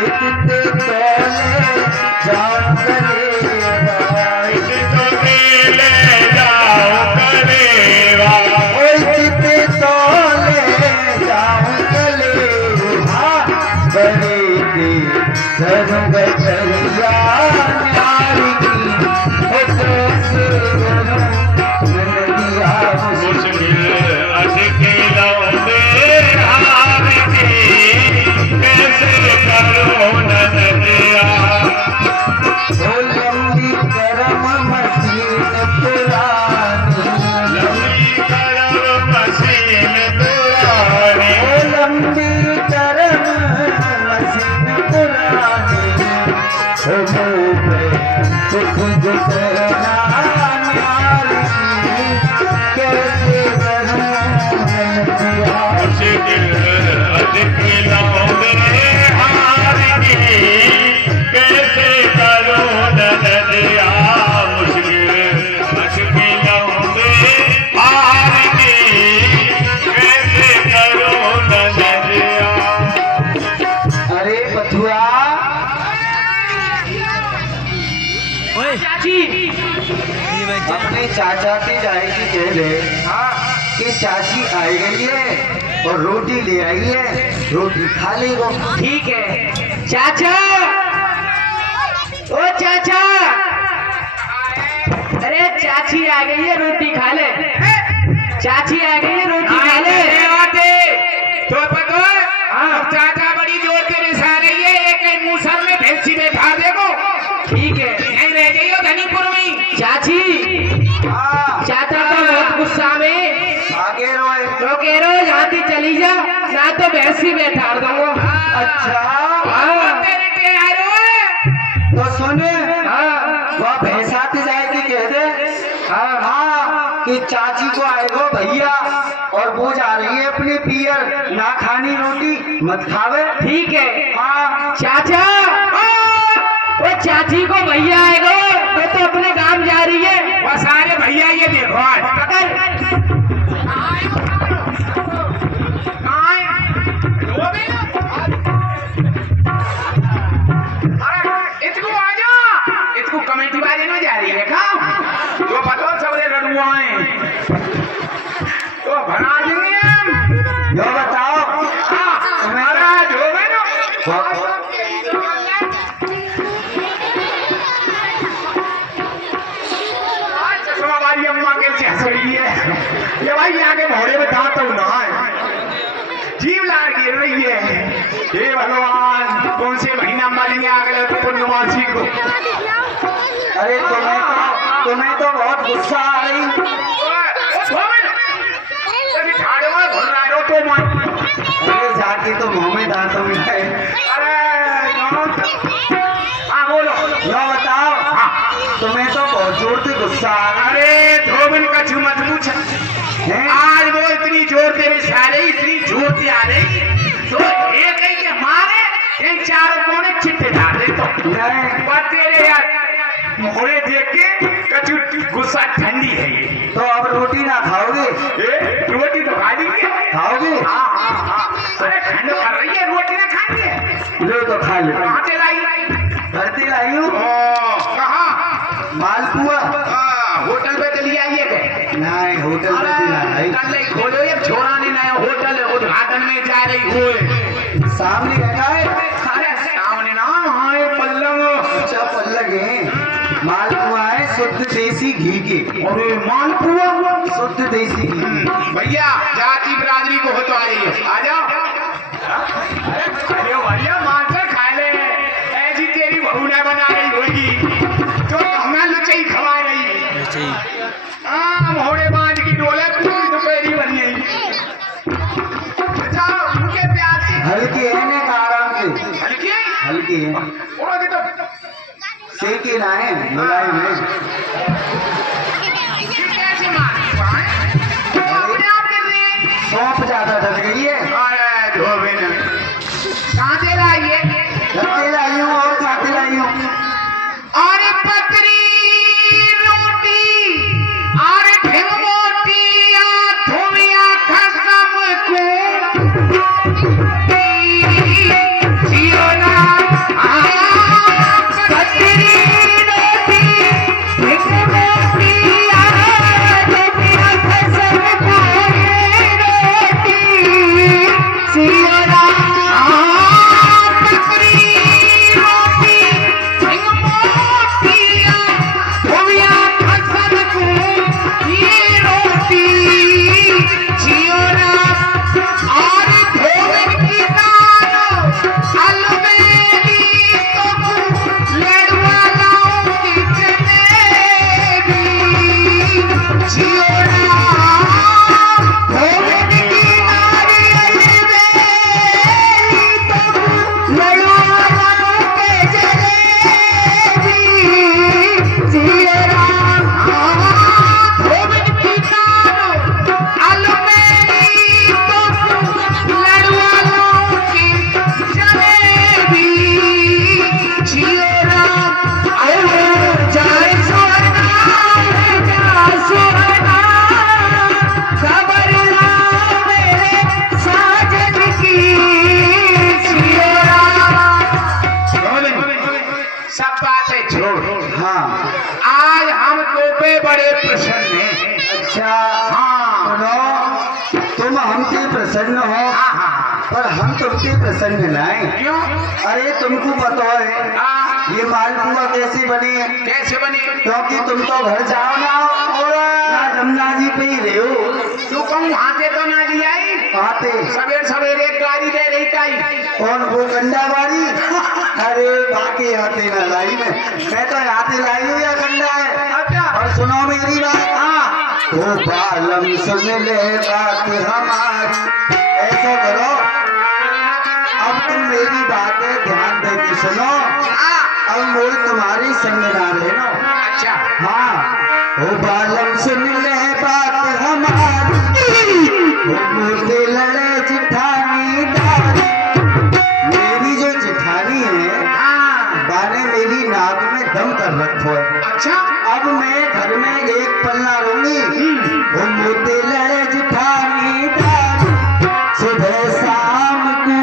इतने तोले जान करेवा, तो ले जाओ करेवा। इतने तोले जान करेवा, बड़े के धर्म बचरिया नारी की। हो कैसे करूं नदिया मुश्किल अटके लौंदे हार के। कैसे करो नदिया हो लंबी करम मसीन पुरानी। लंबी करम मशीन दुरानी। ओ लंबी करम मसीन पुरानी। ओ मुँह पे दुख गुजरना न्यार की। कैसे करूं नदिया मुश्किल अटके लौंदे हार के। कैसे करो नदिया मुश्किल अटके लौंदे हार के। कैसे करो नदिया। अरे बथुआ, चाची, अपने चाचा की जाएगी कह दे कि चाची आई गई है और रोटी ले आई है, रोटी खा ले वो। ठीक है। चाचा, ओ चाचा। अरे चाची आ गई है, रोटी खा ले। चाची आ गई है, रोटी खा ले। तो पतो अब चाचा बड़ी जोर से रिसा रही है। एक मूसर में भैंसी बैठा देखो। ठीक है यहीं रह गई हो धनीपुर में। चाची। चाचा तो बहुत गुस्सा में। आगे रोए। तो कह रहे हो यहाँ से चली जा, ना तो भैंसी बैठा दूंगा। अच्छा हाँ, तेरे के आए रो। तो सुने, हाँ, वह भैंसा ते जाएगी कह दे हाँ, हाँ कि चाची को आएगो भैया और वो जा रही है अपने पियर ना खानी रोटी मत खावे। ठीक है। हाँ चाचा, वो चाची को भैया आएगा, वो तो अपने गांव जा रही है। वो सारे भैया ये देखो इसको आ जा। इसको कमेटी वाले में जा रही है का जो पतो सबरे लड़ुआए तो बना देंगे हम। यो बताओ महाराज हो गए ना। चश्मा वाली अम्मा के से हंस रही है। ये भाई यहाँ के मोहरे में दांत तो ना है, जीव लार गिर रही है। हे भगवान कौन से महीना मालेंगे अगले पूर्णमासी को। अरे तुम्हें तो बहुत गुस्सा आ रही। अरे जाके तो मुंह में दांतों में है। बोलो यो बताओ तुम्हें तो बहुत जोर से गुस्सा आ रहा अरे धोबन का चुमत पूछ है। आज वो इतनी जोर तेरे से आ रही, इतनी जोर से आ रही तो एक ही के मारे इन चारों कोने चिट्टे डाल दे। तो नहीं पर तेरे यार मोहरे देख के कचू गुस्सा ठंडी है ये। तो अब रोटी ना खाओगे? रोटी तो खा ली खाओगे? अरे ठंड कर रही है, रोटी ना खानी है। लो तो खा लो। कहाँ से लाई? घर से लाई हूँ। कहाँ? मालपुआ होटल पे चली आई है क्या? नहीं रही हुए सामने रखा है। अरे सामने ना आए पल्लव। अच्छा पल्लग है। मालपुआ है शुद्ध देसी घी के। अरे मालपुआ शुद्ध देसी घी। भैया जाति बिरादरी को हो तो आ जाइए, आ जाओ। अरे भैया मांसा खा ले, ऐसी तेरी बहू ने बना रही होगी तो हमें लुचई खवा रही। हाँ मोहरे बांध की डोले पूरी दोपहरी बनी है। जाओ उनके प्यार से हल्के है ने का आराम से। हल्की हल्के है। और तो सेके ना है मुलायम है। कैसे मार अपने आप कर रही है। सौंप ज्यादा डल गई है। अरे धोबे ने कहाँ से लाई है? खाते लाई हूँ और खाते लाई हूँ। अरे पतरी रोटी अरे ढेर मोटिया धोबिया खसम को जियोना पतरी रोटी ढेर मोटिया धोबिया खसम को रोटी जियोना पतरी रोटी ढेर मोटिया धोबिया खसम को ये रोटी जियोना और धोबन की दानो अलबेली तो लड़वा लाऊं कितने भी जियोना धोबन की नारी अलबेली तो लड़वा लाऊं के जलेबी जियोना धोबन की दानो अलबेली तो लड़वा लाऊं के जलेबी जियोना जाए सोना जा सोना खबर ला मेरे साजन की जियोना। सब बातें छोड़, हाँ। आज हम तोपे बड़े प्रसन्न हैं। अच्छा हाँ सुनो, तुम हमसे प्रसन्न हो हाँ हाँ पर हम तुमसे प्रसन्न नहीं। क्यों? अरे तुमको पता है हाँ, ये मालपुआ कैसे बनी है? कैसे बनी? क्योंकि तुम तो घर जाओ ना और ना जमुना जी पे ही रहे हो। तू कहूँ वहाँ से तो ना ली आई, आते सवेर सवेरे एक गाड़ी दे रही ताई। कौन वो गंडा वाली? अरे बाकी आते ना लाई मैं तो आते लाई हूँ या गंडा है। अच्छा और सुनो मेरी बात। हाँ ओ बालम सुन ले बात हमारी। ऐसा करो अब तुम मेरी बातें ध्यान दे के सुनो। हाँ अब मोर तुम्हारी संग ना लेना। अच्छा हाँ ओ बालम सुन ले बात हमारी। ओ मोटे लड़े जिठानी दारी। मेरी जो जिठानी है हाँ बाने मेरी नाक में दम कर रखो है। अच्छा अब मैं घर में एक पल्ला रहूंगी। वो मोटे लड़े जिठानी दारी। सुबह शाम को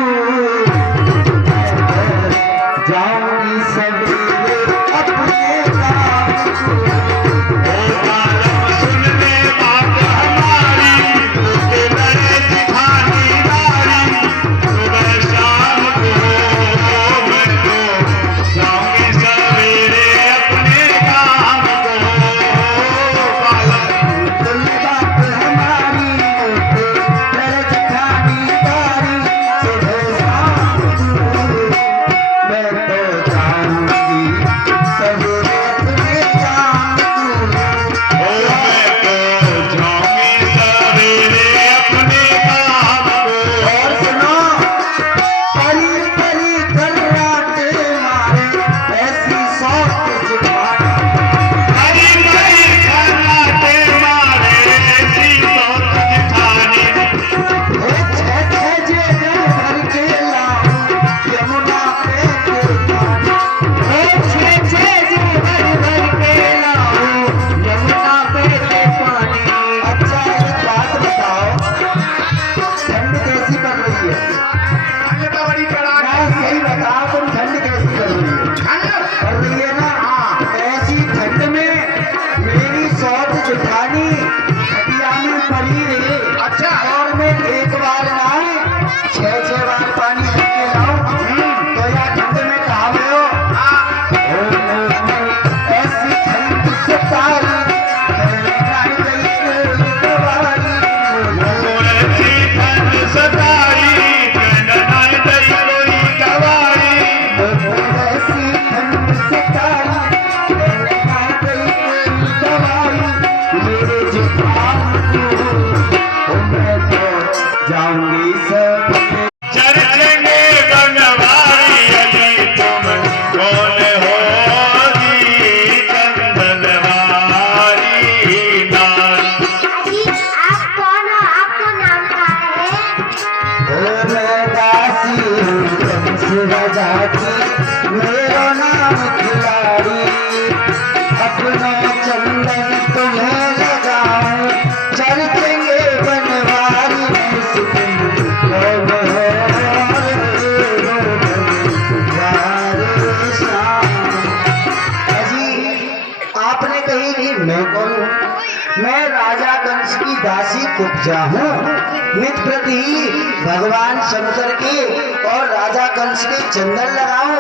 जाऊंगी सवेरे अपने काम को। सुन ले बात हमारी, लड़े दिखानी दारी। सुबह शाम को मैं तो जाऊंगी सवेरे अपने काम को। सुन बात हमारी, लड़े जिठानी दारी। सुबह शाम को मैं तो जाऊंगी सवेरे अपने काम को। मैं तो जाऊंगी सवेरे अपने काम को। और सुनो पली पली खर्राटे मारे ऐसी सौत जुबान। हरी भरी खर्राटे मारे ऐसी सौत जिठानी। छे छे जे जल भर के लाऊं यमुना पे के पानी। छे छे जे भर के लाऊं यमुना पे के पानी। अच्छा एक बात बताओ ठंड कैसी पड़ रही है? ठंड तो बड़ी कड़ा ना सही बताओ तुम ठंड कैसी पड़ रही है? ठंड कर रही है ना। ऐसी ठंड में मेरी सौत जिठानी खटिया में पड़ी रही। अच्छा और मैं एक बार आए 6 बार पानी भर के लाऊं तो यार ठंडे में कहा गए हो? ऐसी ठंड सताई मेरे नाई गई कोई दवाई। ऐसी ठंड सताई नाई गई कोई दवाई। ऐसी ठंड सताई मेरे नाई गई कोई दवाई। मेरे जुकाम को मैं तो जाऊंगी सब चर्चेंगे बनवारी अली तुम कौन होगी चंदनवारी नारी। अजी आप कौन हो? आपका नाम क्या है? मैं दासी हूँ कंस राजा की, मेरा नाम खिलाड़ी। अपना चंदन तुम्हें लगाऊं, चर्चेंगे बनवारी मुस्लिम कौन हो तुम्हारे शाम। अजी आपने कही कि मैं कौन हूँ? मैं राजा कंस की दासी कुब्जा हूँ। नित प्रति भगवान शंकर के और राजा कंस के चंदन लगाऊं,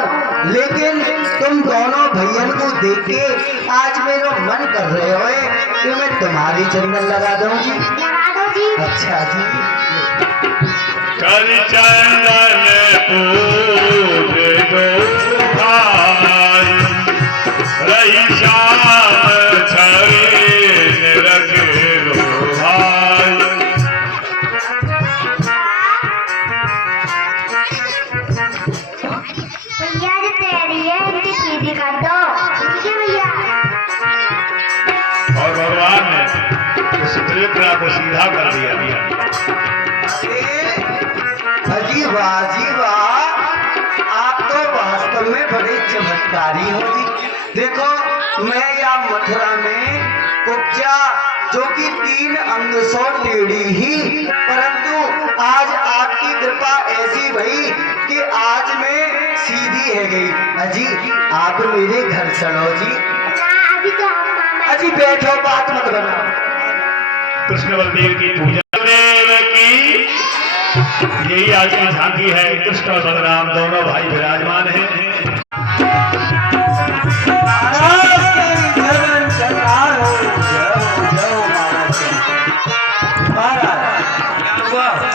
लेकिन तुम दोनों भैयन को देख के आज मेरा मन कर रहे हो कि मैं तुम्हारी चंदन लगा दूं जी। लगा दो जी। अच्छा जी। कर चंदन पूज दो भाई रही शाम छवि रख लो भाई। भैया जो तेरी है इनकी सीधी कर दो। ठीक है भैया। और भगवान ने उस त्रिपुरा को सीधा कर दिया। अजी वाह जी वाह, आप तो वास्तव में बड़े चमत्कारी हो जी। देखो मैं या मथुरा में कुब्जा जो कि 3 अंग सौ टेढ़ी ही, परंतु आज आपकी कृपा ऐसी भई कि आज मैं सीधी है गई। अजी आप मेरे घर चलो जी। ना अभी तो हम मामा अजी बैठो, बात मत करना। कृष्ण बलदेव की पूजा देव की यही आज की झांकी है। कृष्ण और बलराम दोनों भाई विराजमान हैं।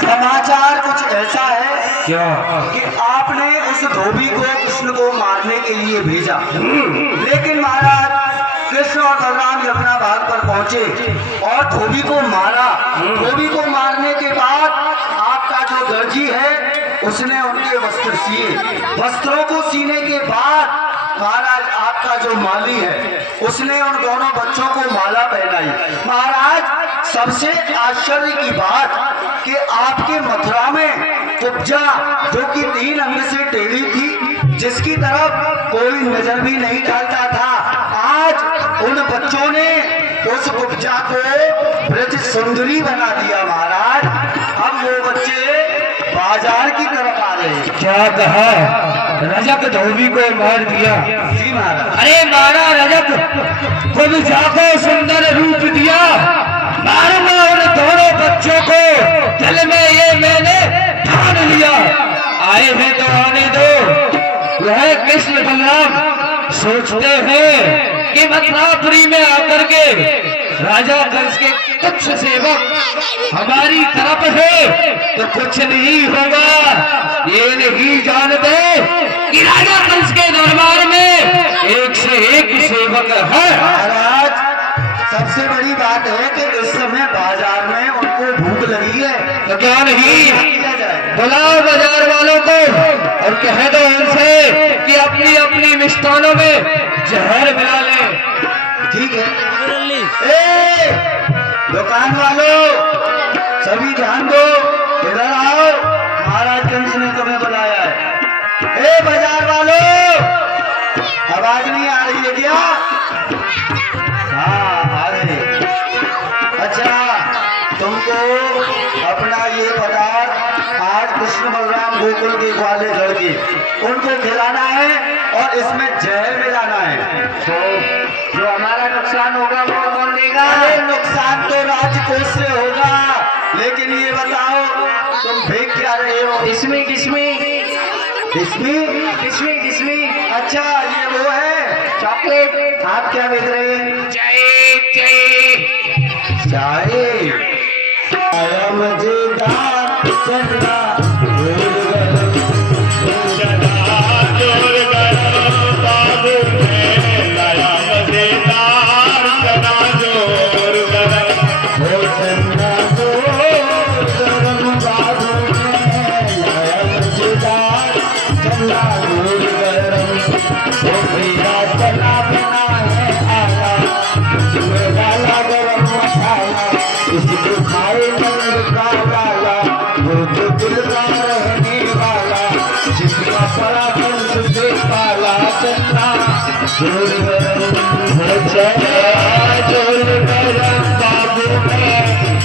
समाचार कुछ ऐसा है क्या? कि आपने उस धोबी को कृष्ण को मारने के लिए भेजा, लेकिन महाराज कृष्ण और बलराम यमुना भाग पर पहुंचे और धोबी को मारा। धोबी को मारने के बाद आपका जो दर्जी है उसने उनके वस्त्र सिए। वस्त्रों को सीने के बाद महाराज आपका जो माली है उसने उन दोनों बच्चों को माला पहनाई। महाराज सबसे आश्चर्य की बात कि आपके मथुरा में कुब्जा जो कि 3 अंग से टेढ़ी थी, जिसकी तरफ कोई नजर भी नहीं डालता था, आज उन बच्चों ने उस कुब्जा को ब्रज सुंदरी बना दिया। महाराज अब वो बच्चे बाजार की तरफ आ रहे हैं। क्या कहा? रजक धोबी को मार दिया। जी महाराज। अरे मारा रजक खुद जाको सुंदर रूप दिया। मारूंगा उन दोनों बच्चों को, दिल में ये मैंने ठान लिया। आए हैं तो आने दो। वह कृष्ण बलराम सोचते हैं कि मथुरापुरी में आकर के राजा कंस के तुच्छ सेवक हमारी तरफ है तो कुछ नहीं होगा। ये नहीं जानते कि राजा कंस के दरबार में 1 से 1 सेवक है। महाराज सबसे बड़ी बात है कि इस समय बाजार में उनको भूख लगी है, तो क्या नहीं किया जाए? बुलाओ बाजार वालों को और कह दो उनसे कि अपनी अपनी मिष्ठानों में जहर मिला ले। ठीक है। ए, दुकान वालों सभी ध्यान दो, इधर आओ, महाराज कंस ने तुम्हें बुलाया है। ए बाजार वालों, आवाज नहीं आ रही है क्या? हाँ आ रही। अच्छा तुमको अपना ये पदार्थ आज कृष्ण बलराम गोकुल के ग्वाले लड़के उनको खिलाना है और इसमें जहर मिलाना है। तो जो हमारा नुकसान होगा वो कौन देगा? अरे नुकसान तो राजकोष से होगा, लेकिन ये बताओ तुम भेज क्या जा रहे हो? किसमें किसमें किसमें? किसमें किसमें अच्छा, ये वो है चॉकलेट। आप क्या बेच रहे हैं? चाय। आया मजेदार चन्ना जोर गरम, चना जोर गरम बाबू में लाया मजेदार चना जोर गरम। हो चन्ना जोर गरम बाबू में लाया मजेदार चन्ना जोर गरम। वो मेरा चना बना है आला, इसमें डाला गरम मसाला, इसको खाए नंद का लाला, वो तो दिल का रहने वाला, जिसका पड़ा कंस से पाला। चन्ना जोर गरम, हो चन्ना जोर गरम बाबू में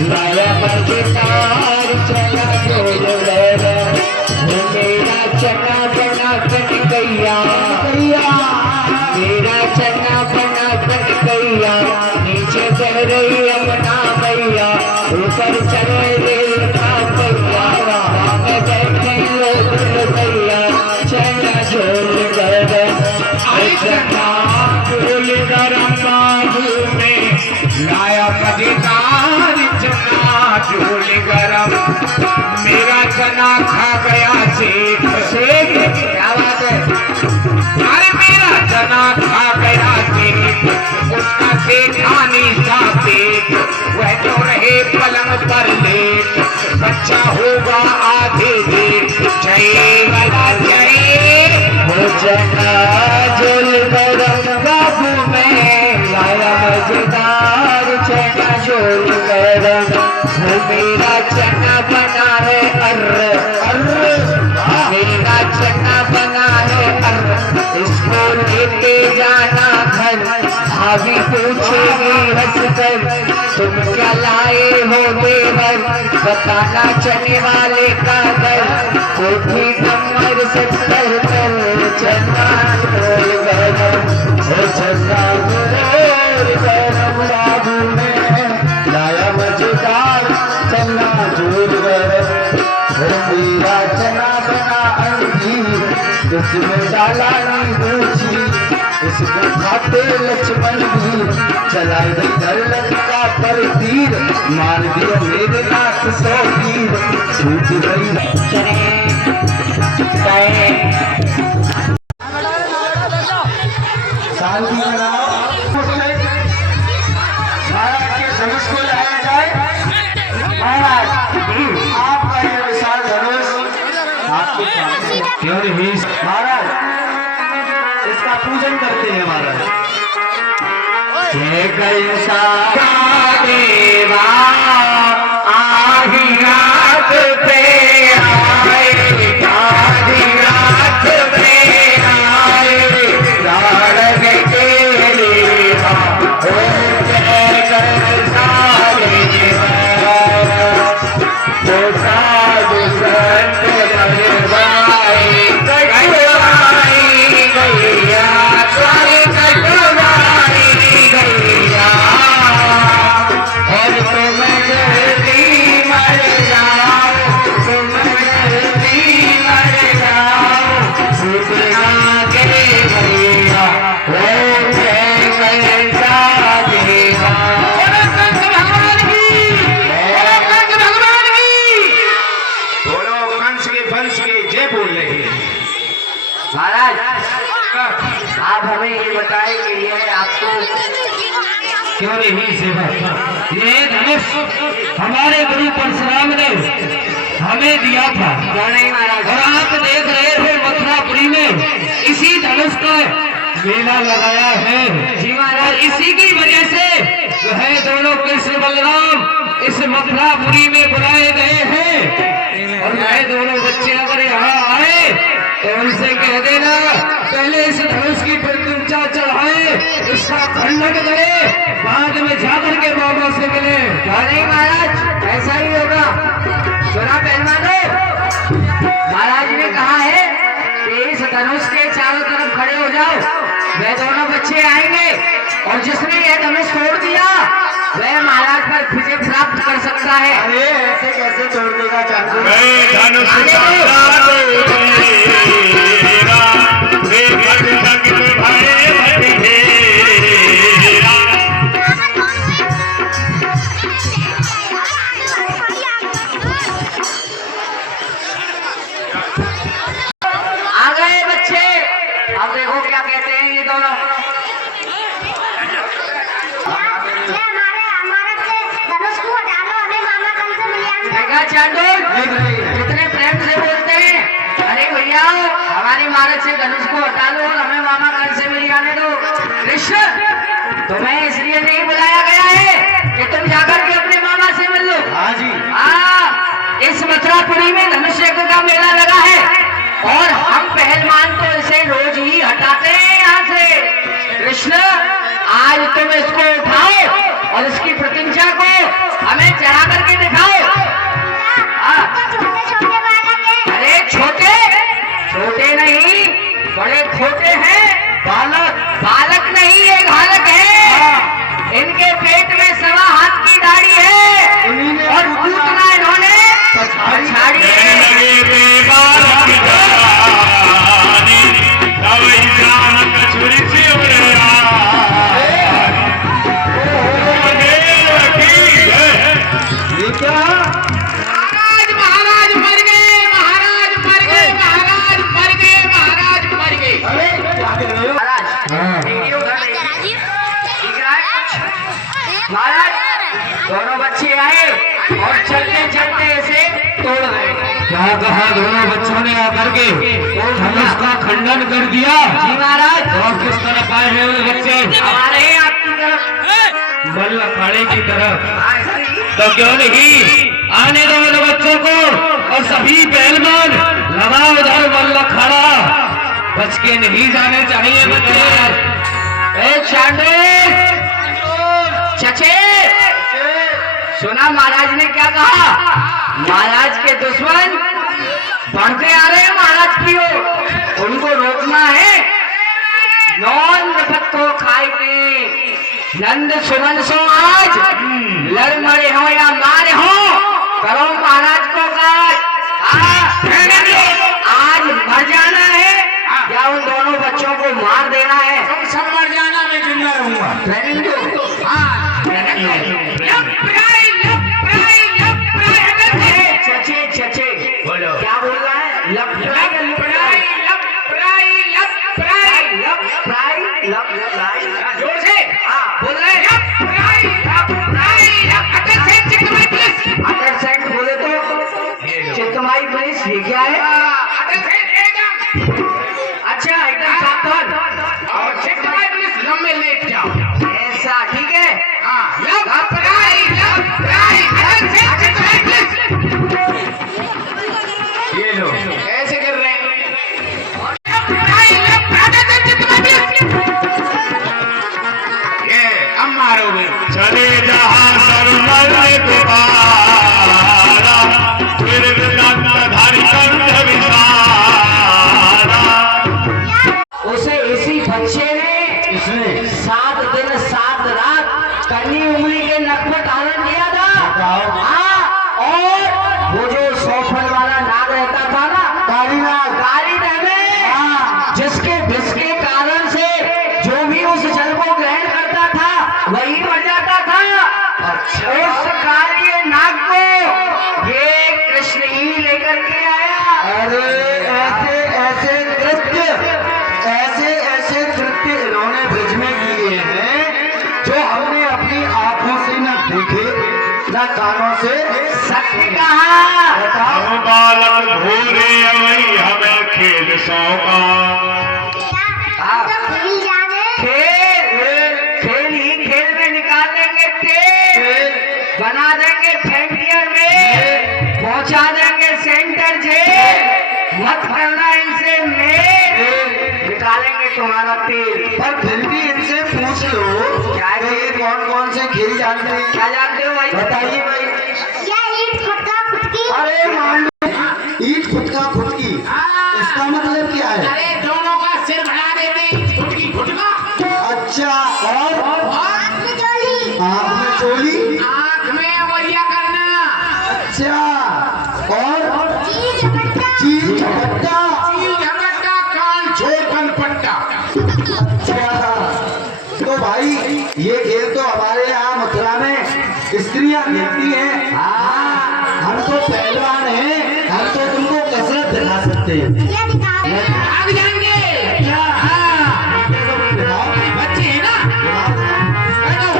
लाया मजेदार चना जोर गरम। वो मेरा चना बना कट गया, मेरा चना बना कट गया, नीचे बह रही यमुना मैया, ऊपर चले रेल का पहिया, वहाँ बैठे लोग भैया। चना झोल गरम, चना झोल गरम बाबू में लाया मजेदार चना झोल गरम। मेरा चना खा गया सेठ, सेठ क्या बात है? अरे मेरा चना खा गया सेठ, उसका सेठानी सा पेट, वह तो रहे पलंग पर लेट, बच्चा होगा आधे देर। जय वाला जय। वो चना झोल गरम बाबू में लाया मजेदार चना झोल गरम। वो मेरा चना बना है अर्र अर्र, मेरा चना बना है अर्र, इसको लेके जाना घर, भाभी पूछेगी हंस कर, तुम क्या लाए हो देवर, बताना चने वाले का घर, कोठी नंबर 70 पर। चना झोल गरम, हो चना झोल गरम बाबू में लाया मजेदार चना झोल गरम। हो मेरा चना बना अंजीर, इसमें डाला नींबू चीर, इसको खाते लक्ष्मण वीर, चला इधर लंका पर तीर, मार दिया मेरे नाथ 100 तीर, छूट गई शांति बनाओ। महाराज के धनुष को लाया जाए। महाराज आपका ये विशाल धनुष आपके सामने क्यों नहीं? महाराज इसका पूजन करते हैं। महाराज जय कैसा देवा आही रात पे आए, आधी रात पे आए, लाड़ के लेवा हो जय कैसा देवा, वो साधु संत भगवाए कटवाई गैया, सारे कटवाई गैया, और तुम जल्दी मर जाओ, तुम जल्दी मर जाओ, भूतना के भैया हो जय कैसा देवा। महाराज आप हमें ये बताएं कि ये आपको क्यों नहीं सेवा? ये धनुष हमारे गुरु परशुराम ने हमें दिया था। क्यों नहीं महाराज? और आप देख रहे थे मथुरापुरी में इसी धनुष का मेला लगाया है। जी महाराज, इसी की वजह से वह दोनों कृष्ण बलराम इस मथुरापुरी में बुलाए गए हैं। और वह दोनों बच्चे अगर यहाँ आए तो उनसे कह देना पहले इस धनुष की प्रतीक्षा चढ़ाए, इसका खंडन करे, बाद में जाकर के बाबा से मिले। क्या नहीं महाराज, ऐसा ही होगा। सुना पहलवानों, महाराज ने कहा है कि इस धनुष के चारों तरफ खड़े हो जाओ वे दोनों बच्चे आएंगे और जिसने ये धनुष तोड़ दिया वह महाराज पर विजय प्राप्त कर सकता है। अरे ऐसे कैसे तोड़ देगा चांदू? मैं धनुष का तेरा, वे भट जगत भय भटकेरा। आ गए बच्चे, अब देखो क्या कहते हैं ये दोनों। देखा चांडोल कितने प्रेम से बोलते हैं, अरे भैया हमारी महाराज से धनुष को हटा लो और हमें मामा कल से मिल आने दो। कृष्ण तुम्हें इसलिए नहीं बुलाया गया है कि तुम जाकर के अपने मामा से मिल लो। हाँ जी। हाँ, इस मथुरापुरी में धनुष यज्ञ का मेला लगा है और हम पहलवान तो इसे रोज ही हटाते हैं यहाँ से। कृष्ण आज तुम इसको उठाओ और इसकी प्रतिज्ञा को हमें चढ़ा करके दिखाओ। अरे छोटे छोटे नहीं, बड़े खोटे हैं। बालक बालक नहीं, ये घालक है। इनके पेट में 1.25 हाथ की दाढ़ी है और पूतना इन्होंने पछाड़ी है। ये क्या? महाराज मर गए, महाराज मर गए, महाराज मर गए, महाराज मर गए। अरे क्या कर रहे हो? महाराज वीडियो कर रही है। ठीक है महाराज, दोनों बच्चे आए और चलते चलते इसे तोड़ रहे। क्या कहा दोनों बच्चों ने आकर के धनुष का खंडन कर दिया? जी महाराज। और किस तरफ आए हैं वो बच्चे? हमारे हैं आपकी तरफ। बल अखाड़े की तरफ। हाँ, सही। तो क्यों नहीं आने दो मेरे बच्चों को और सभी पहलवान लगा उधर बल अखाड़ा। बच के नहीं जाने चाहिए बच्चे। ए चांडोल चचे, सुना महाराज ने क्या कहा? महाराज के दुश्मन बढ़ते आ रहे हैं महाराज की ओर, उनको रोकना है। नौन नफत को खाए के नंद सुमन सो आज लड़ मरे हो या मारे हो, करो महाराज को काज। आज मर जाना है या उन दोनों बच्चों को मार देना है? सब मर जाना, मैं जिंदा रहूंगा। ट्रेनिंग दो। हाँ, चचे चचे क्या बोल रहा है? जोर से बोल रहे हैं। अटर सेंट बोले तो चितमाई पुलिस ये क्या है? अच्छा एकदम सावधान और चितमाई पुलिस लंबे लेट जाओ, ऐसा ठीक है? ये लो। ऐसे कर रहे हैं। ये अब मारोगे। चले जहाँ सरमल गुबारा, फिर दंतधारी कंठ विशाला। उसे इसी बच्चे ने इसने 7 दिन 7 रात कन्नी उंगली के नख में तारण दिया था। हाँ, और वो जो 100 फल वाला नाग रहता था ना, काली नाग में, जिसके विष के कारण से जो भी उस जल को ग्रहण करता था वही मर जाता था। उस काली नाग को ये कृष्ण ही लेकर के आया। अरे ऐसे कृत्य इन्होंने ब्रिज में किए हैं जो हमने अपनी आंखों से न देखे न कानों से। सत्य कहा। हम बालक भूरे अवै हमें खेल सौंपा। खेल ही खेल में निकाल देंगे तेल, बना देंगे फैक्ट्रियर में, पहुंचा देंगे सेंटर जेल। मत करना इनसे मेल, निकालेंगे तुम्हारा तेल। पर फिर भी इनसे पूछ लो क्या है? ये कौन से खेल जानते हैं? क्या जानते हो भाई? बताइए भाई। अरे मान लो ईट खुद का खुद की, इसका मतलब क्या है? अरे दोनों का सिर बना देते, खुद की खुद का। चील झपट्टा चील झपट्टा कान छोड़ कनपट्टा। अच्छा, तो भाई ये खेल तो हमारे यहाँ मथुरा में स्त्रियां खेलती हैं। हाँ, हम तो पहलवान हैं, हम तो तुमको कसरत दिखा सकते हैं। भाग जाएंगे क्या? हाँ दिखाओ। बच्चे हैं ना बैठो।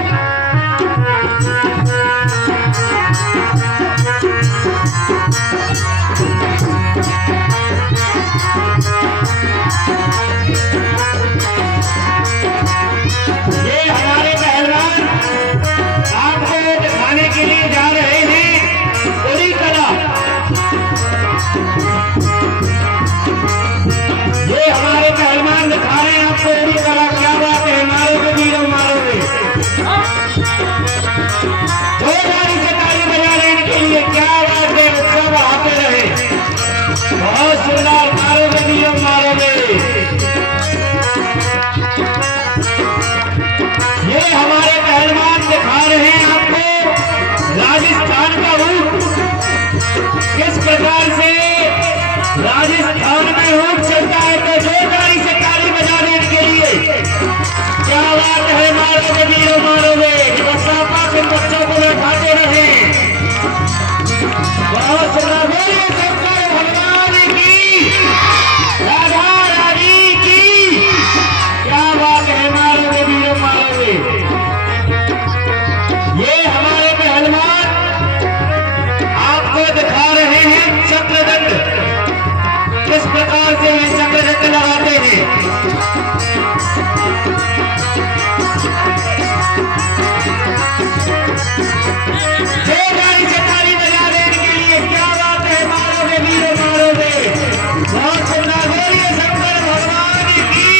ये हमारे पहलवान आपको दिखाने के लिए जा रहे हैं पूरी कला। ये हमारे पहलवान दिखा रहे हैं आपको पूरी कला। क्या बात है, मारोगे वीरों मारोगे। जोरदारी से ताली बजा रहे हैं इनके लिए। क्या बात है, उत्सव बढ़ाते रहे। बहुत सुंदर, मारोगे वीरों मारोगे। ये हमारे पहलवान दिखा रहे हैं आपको राजस्थान का ऊंट किस प्रकार से राजस्थान में ऊंट चलता है। तो जोरदारी से ताली बजा देने के लिए। क्या बात है, मारोगे वीरों मारोगे। व्यवस्थापक इन बच्चों को बैठाते रहे। बहुत सुंदर, बोलिए शंकर भगवान की, राधा रानी की। क्या बात है, मारोगे वीरों मारोगे। ये हमारे पहलवान आपको दिखा रहे हैं चक्रदंड किस प्रकार से वे चक्रदंड लगाते हैं। जोरदारी से ताली बजा देने के लिए। क्या बात है, मारोगे वीरों मारोगे। बहुत सुंदर, बोलिए शंकर भगवान की,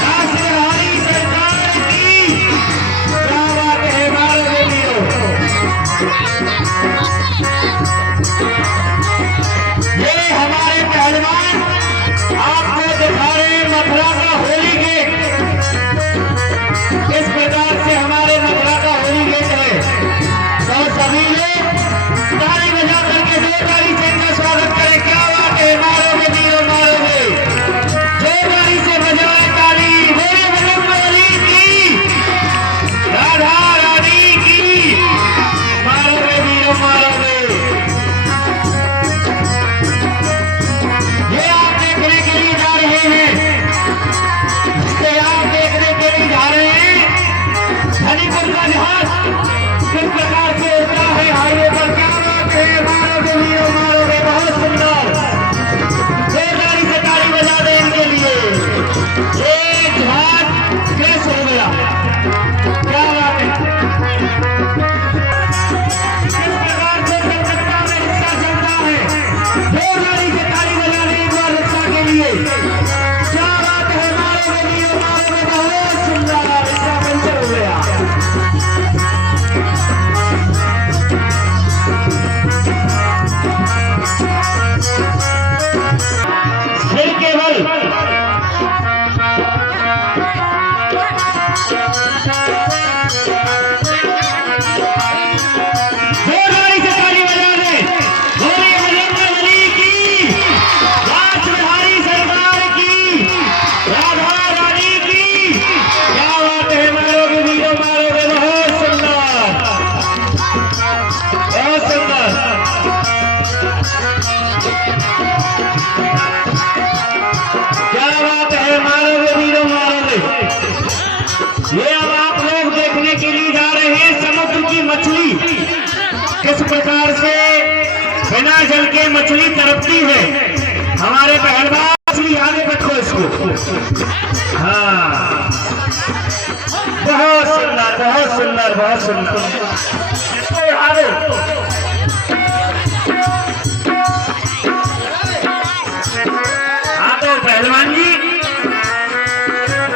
राष्ट्रधारी सरकार की। क्या बात है, मारोगे वीरों। ये हमारे पहलवान आपको दिखा रहे हैं मथुरा का होली गेट। किस प्रकार से हमारे मथुरा का होली गेट है। तो सभी लोग ताली बजा करके जोरदारी से इनका स्वागत करें। क्या बात है, मारोगे वीरों मारोगे। जोरदारी से बजाए ताली। बोले बजरंगबली की, राधा रानी की। मारोगे वीरों मारोगे। ये आप देखने के लिए जा रहे हैं। ये आप देखने के लिए जा रहे हैं धनीपुर का जहाज किस प्रकार से उड़ता है हाईवे पर। क्या बात है, मारोगे वीरों मारोगे। बहुत सुंदर, जोरदारी से ताली बजा दें इनके लिए। ये जहाज क्रैश हो गया। क्या बात है, किस प्रकार से कलकत्ता में रिक्शा चलता है। जोरदारी से ताली बजा दें एक बार रिक्शा के लिए। क्या बात है, मारोगे वीरों मारोगे। बहुत सुंदर, रिक्शा पंचर हो गया। सिर के बल जोरदारी से ताली बजा दें। बोलिए बजरंगबली की, राष्ट्रधारी सरकार की, राधा रानी की। क्या बात है, मारोगे वीरों मारोगे। बहुत सुंदर, बहुत सुंदर। क्या बात है, मारोगे वीरों मारोगे। ये अब आप लोग देखने के लिए जा रहे हैं समुद्र की मछली किस प्रकार से बिना जल के मछली तड़पती है। हमारे पहलवान मछली आगे रखो इसको। हाँ, बहुत सुंदर, बहुत सुंदर, बहुत सुंदर। इसको उठाओ। हाँ तो पहलवान जी,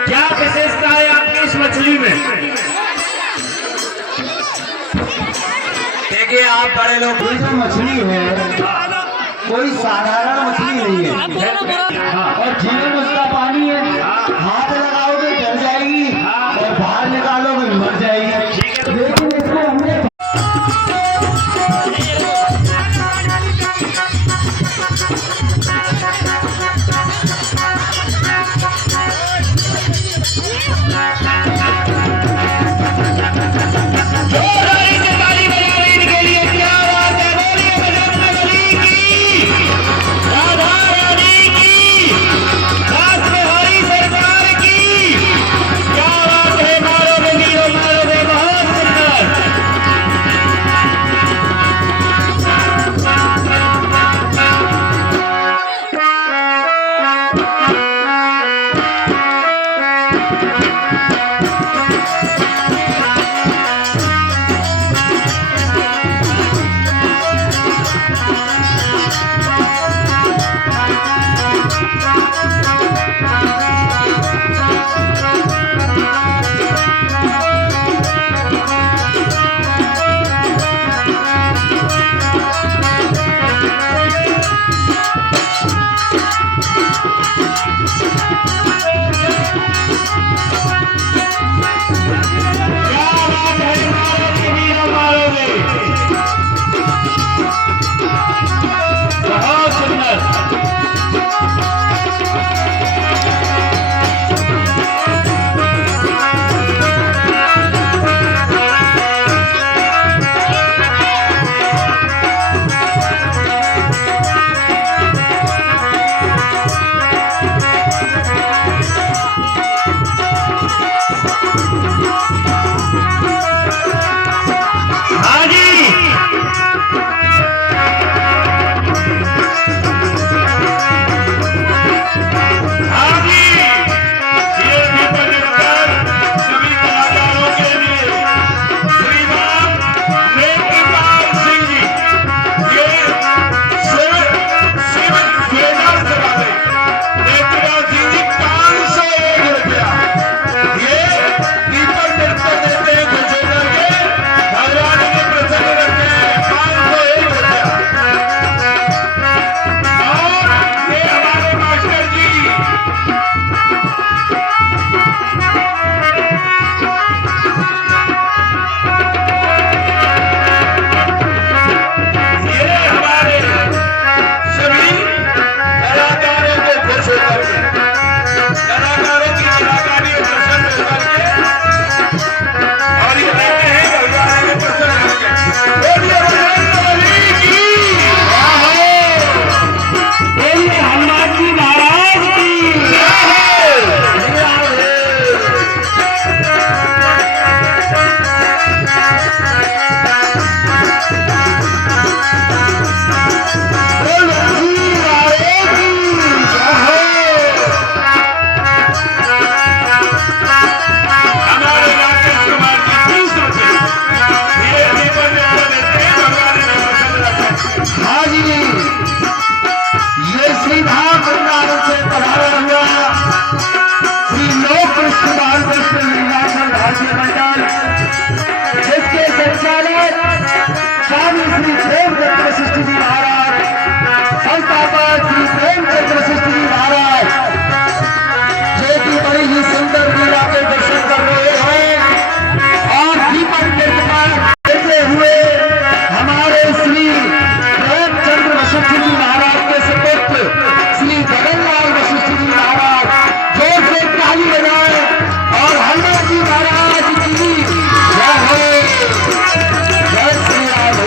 क्या विशेषता है आपकी इस मछली में। देखिए आप बड़े लोग, ये जो मछली है कोई साधारण मछली नहीं है। और जीवन में उसका पानी है। हाथ लगाओगे जल जाएगी और बाहर निकालोगे मर जाएगी। लेकिन इसको हमने ये श्रीधाम वृंदावन से पधारा हुआ श्री लोक कृष्ण बाल कृष्ण लीलाचल भारतीय मंडल, जिसके संचालक स्वामी श्री प्रेमचंद्र सृष्टि जी महाराज, संस्थापक श्री प्रेमचंद्र सृष्टि जी महाराज, जो कि बड़ी ही सुंदर लीला के दर्शन कर रहे हैं और दीपक निर्माण करते हुए हमारे श्री प्रेमचंद्र वशिष्ठ जी महाराज के सुपुत्र श्री गगनलाल वशिष्ठ जी महाराज जोर से ताली बजाए और हनुमान जी महाराज की जय हो, जय श्री राम हो।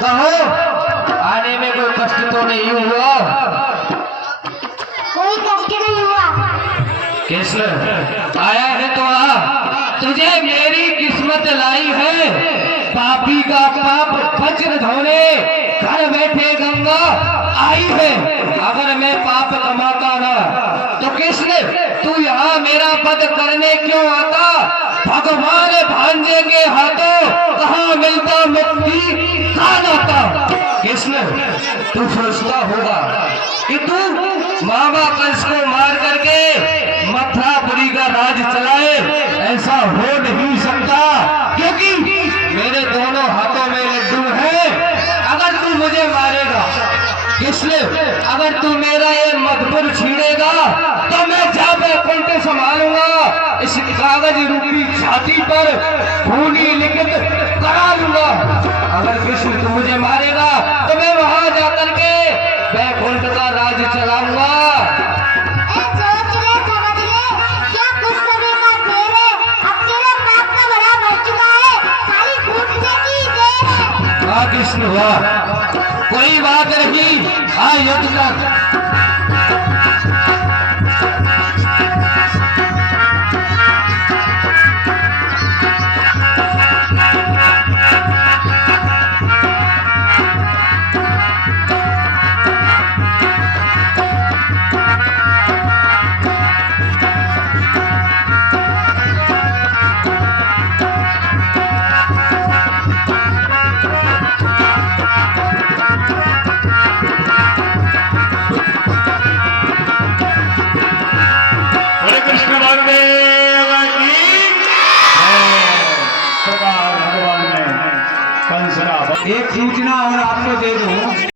कहो आने में कोई कष्ट तो नहीं हुआ? कोई कष्ट नहीं हुआ। कृष्ण आया है तो आ, तुझे मेरी किस्मत लाई है, पापी का पाप वज्र धोने घर बैठे गंगा आई है। अगर मैं पाप कमाता ना तो कृष्ण तू यहाँ मेरा वध करने क्यों आता? भगवान भांजे के हाथों कहाँ मिलता मुक्ति का नाता? कृष्ण तू सोचता होगा कि तू मामा कंस को मार करके मथुरापुरी का राज चलाए, ऐसा हो नहीं सकता, क्योंकि मेरे दोनों हाथों में लड्डू है। अगर तू मुझे मारेगा कृष्ण, अगर तू मेरा ये मधुपुर छीनेगा तो मैं जा बैकुंठ संभालूंगा, इस कागज रूपी छाती पर खूनी लिखित करा लूंगा। अगर कृष्ण तू मुझे मारेगा तो मैं वहां जाकर के बैकुंठ का राज चलाऊंगा। सोच ले, समझ ले, क्या कुछ समय का देर है। अब तेरे पाप का बड़ा भर चुका है, खाली फूटने की देर है। हाँ कृष्ण हुआ, कोई बात नहीं, आ युद्ध कर। बोले कृष्ण बलदेव की जय। भगवान ने कंस का एक सूचना और आपको दे दूं।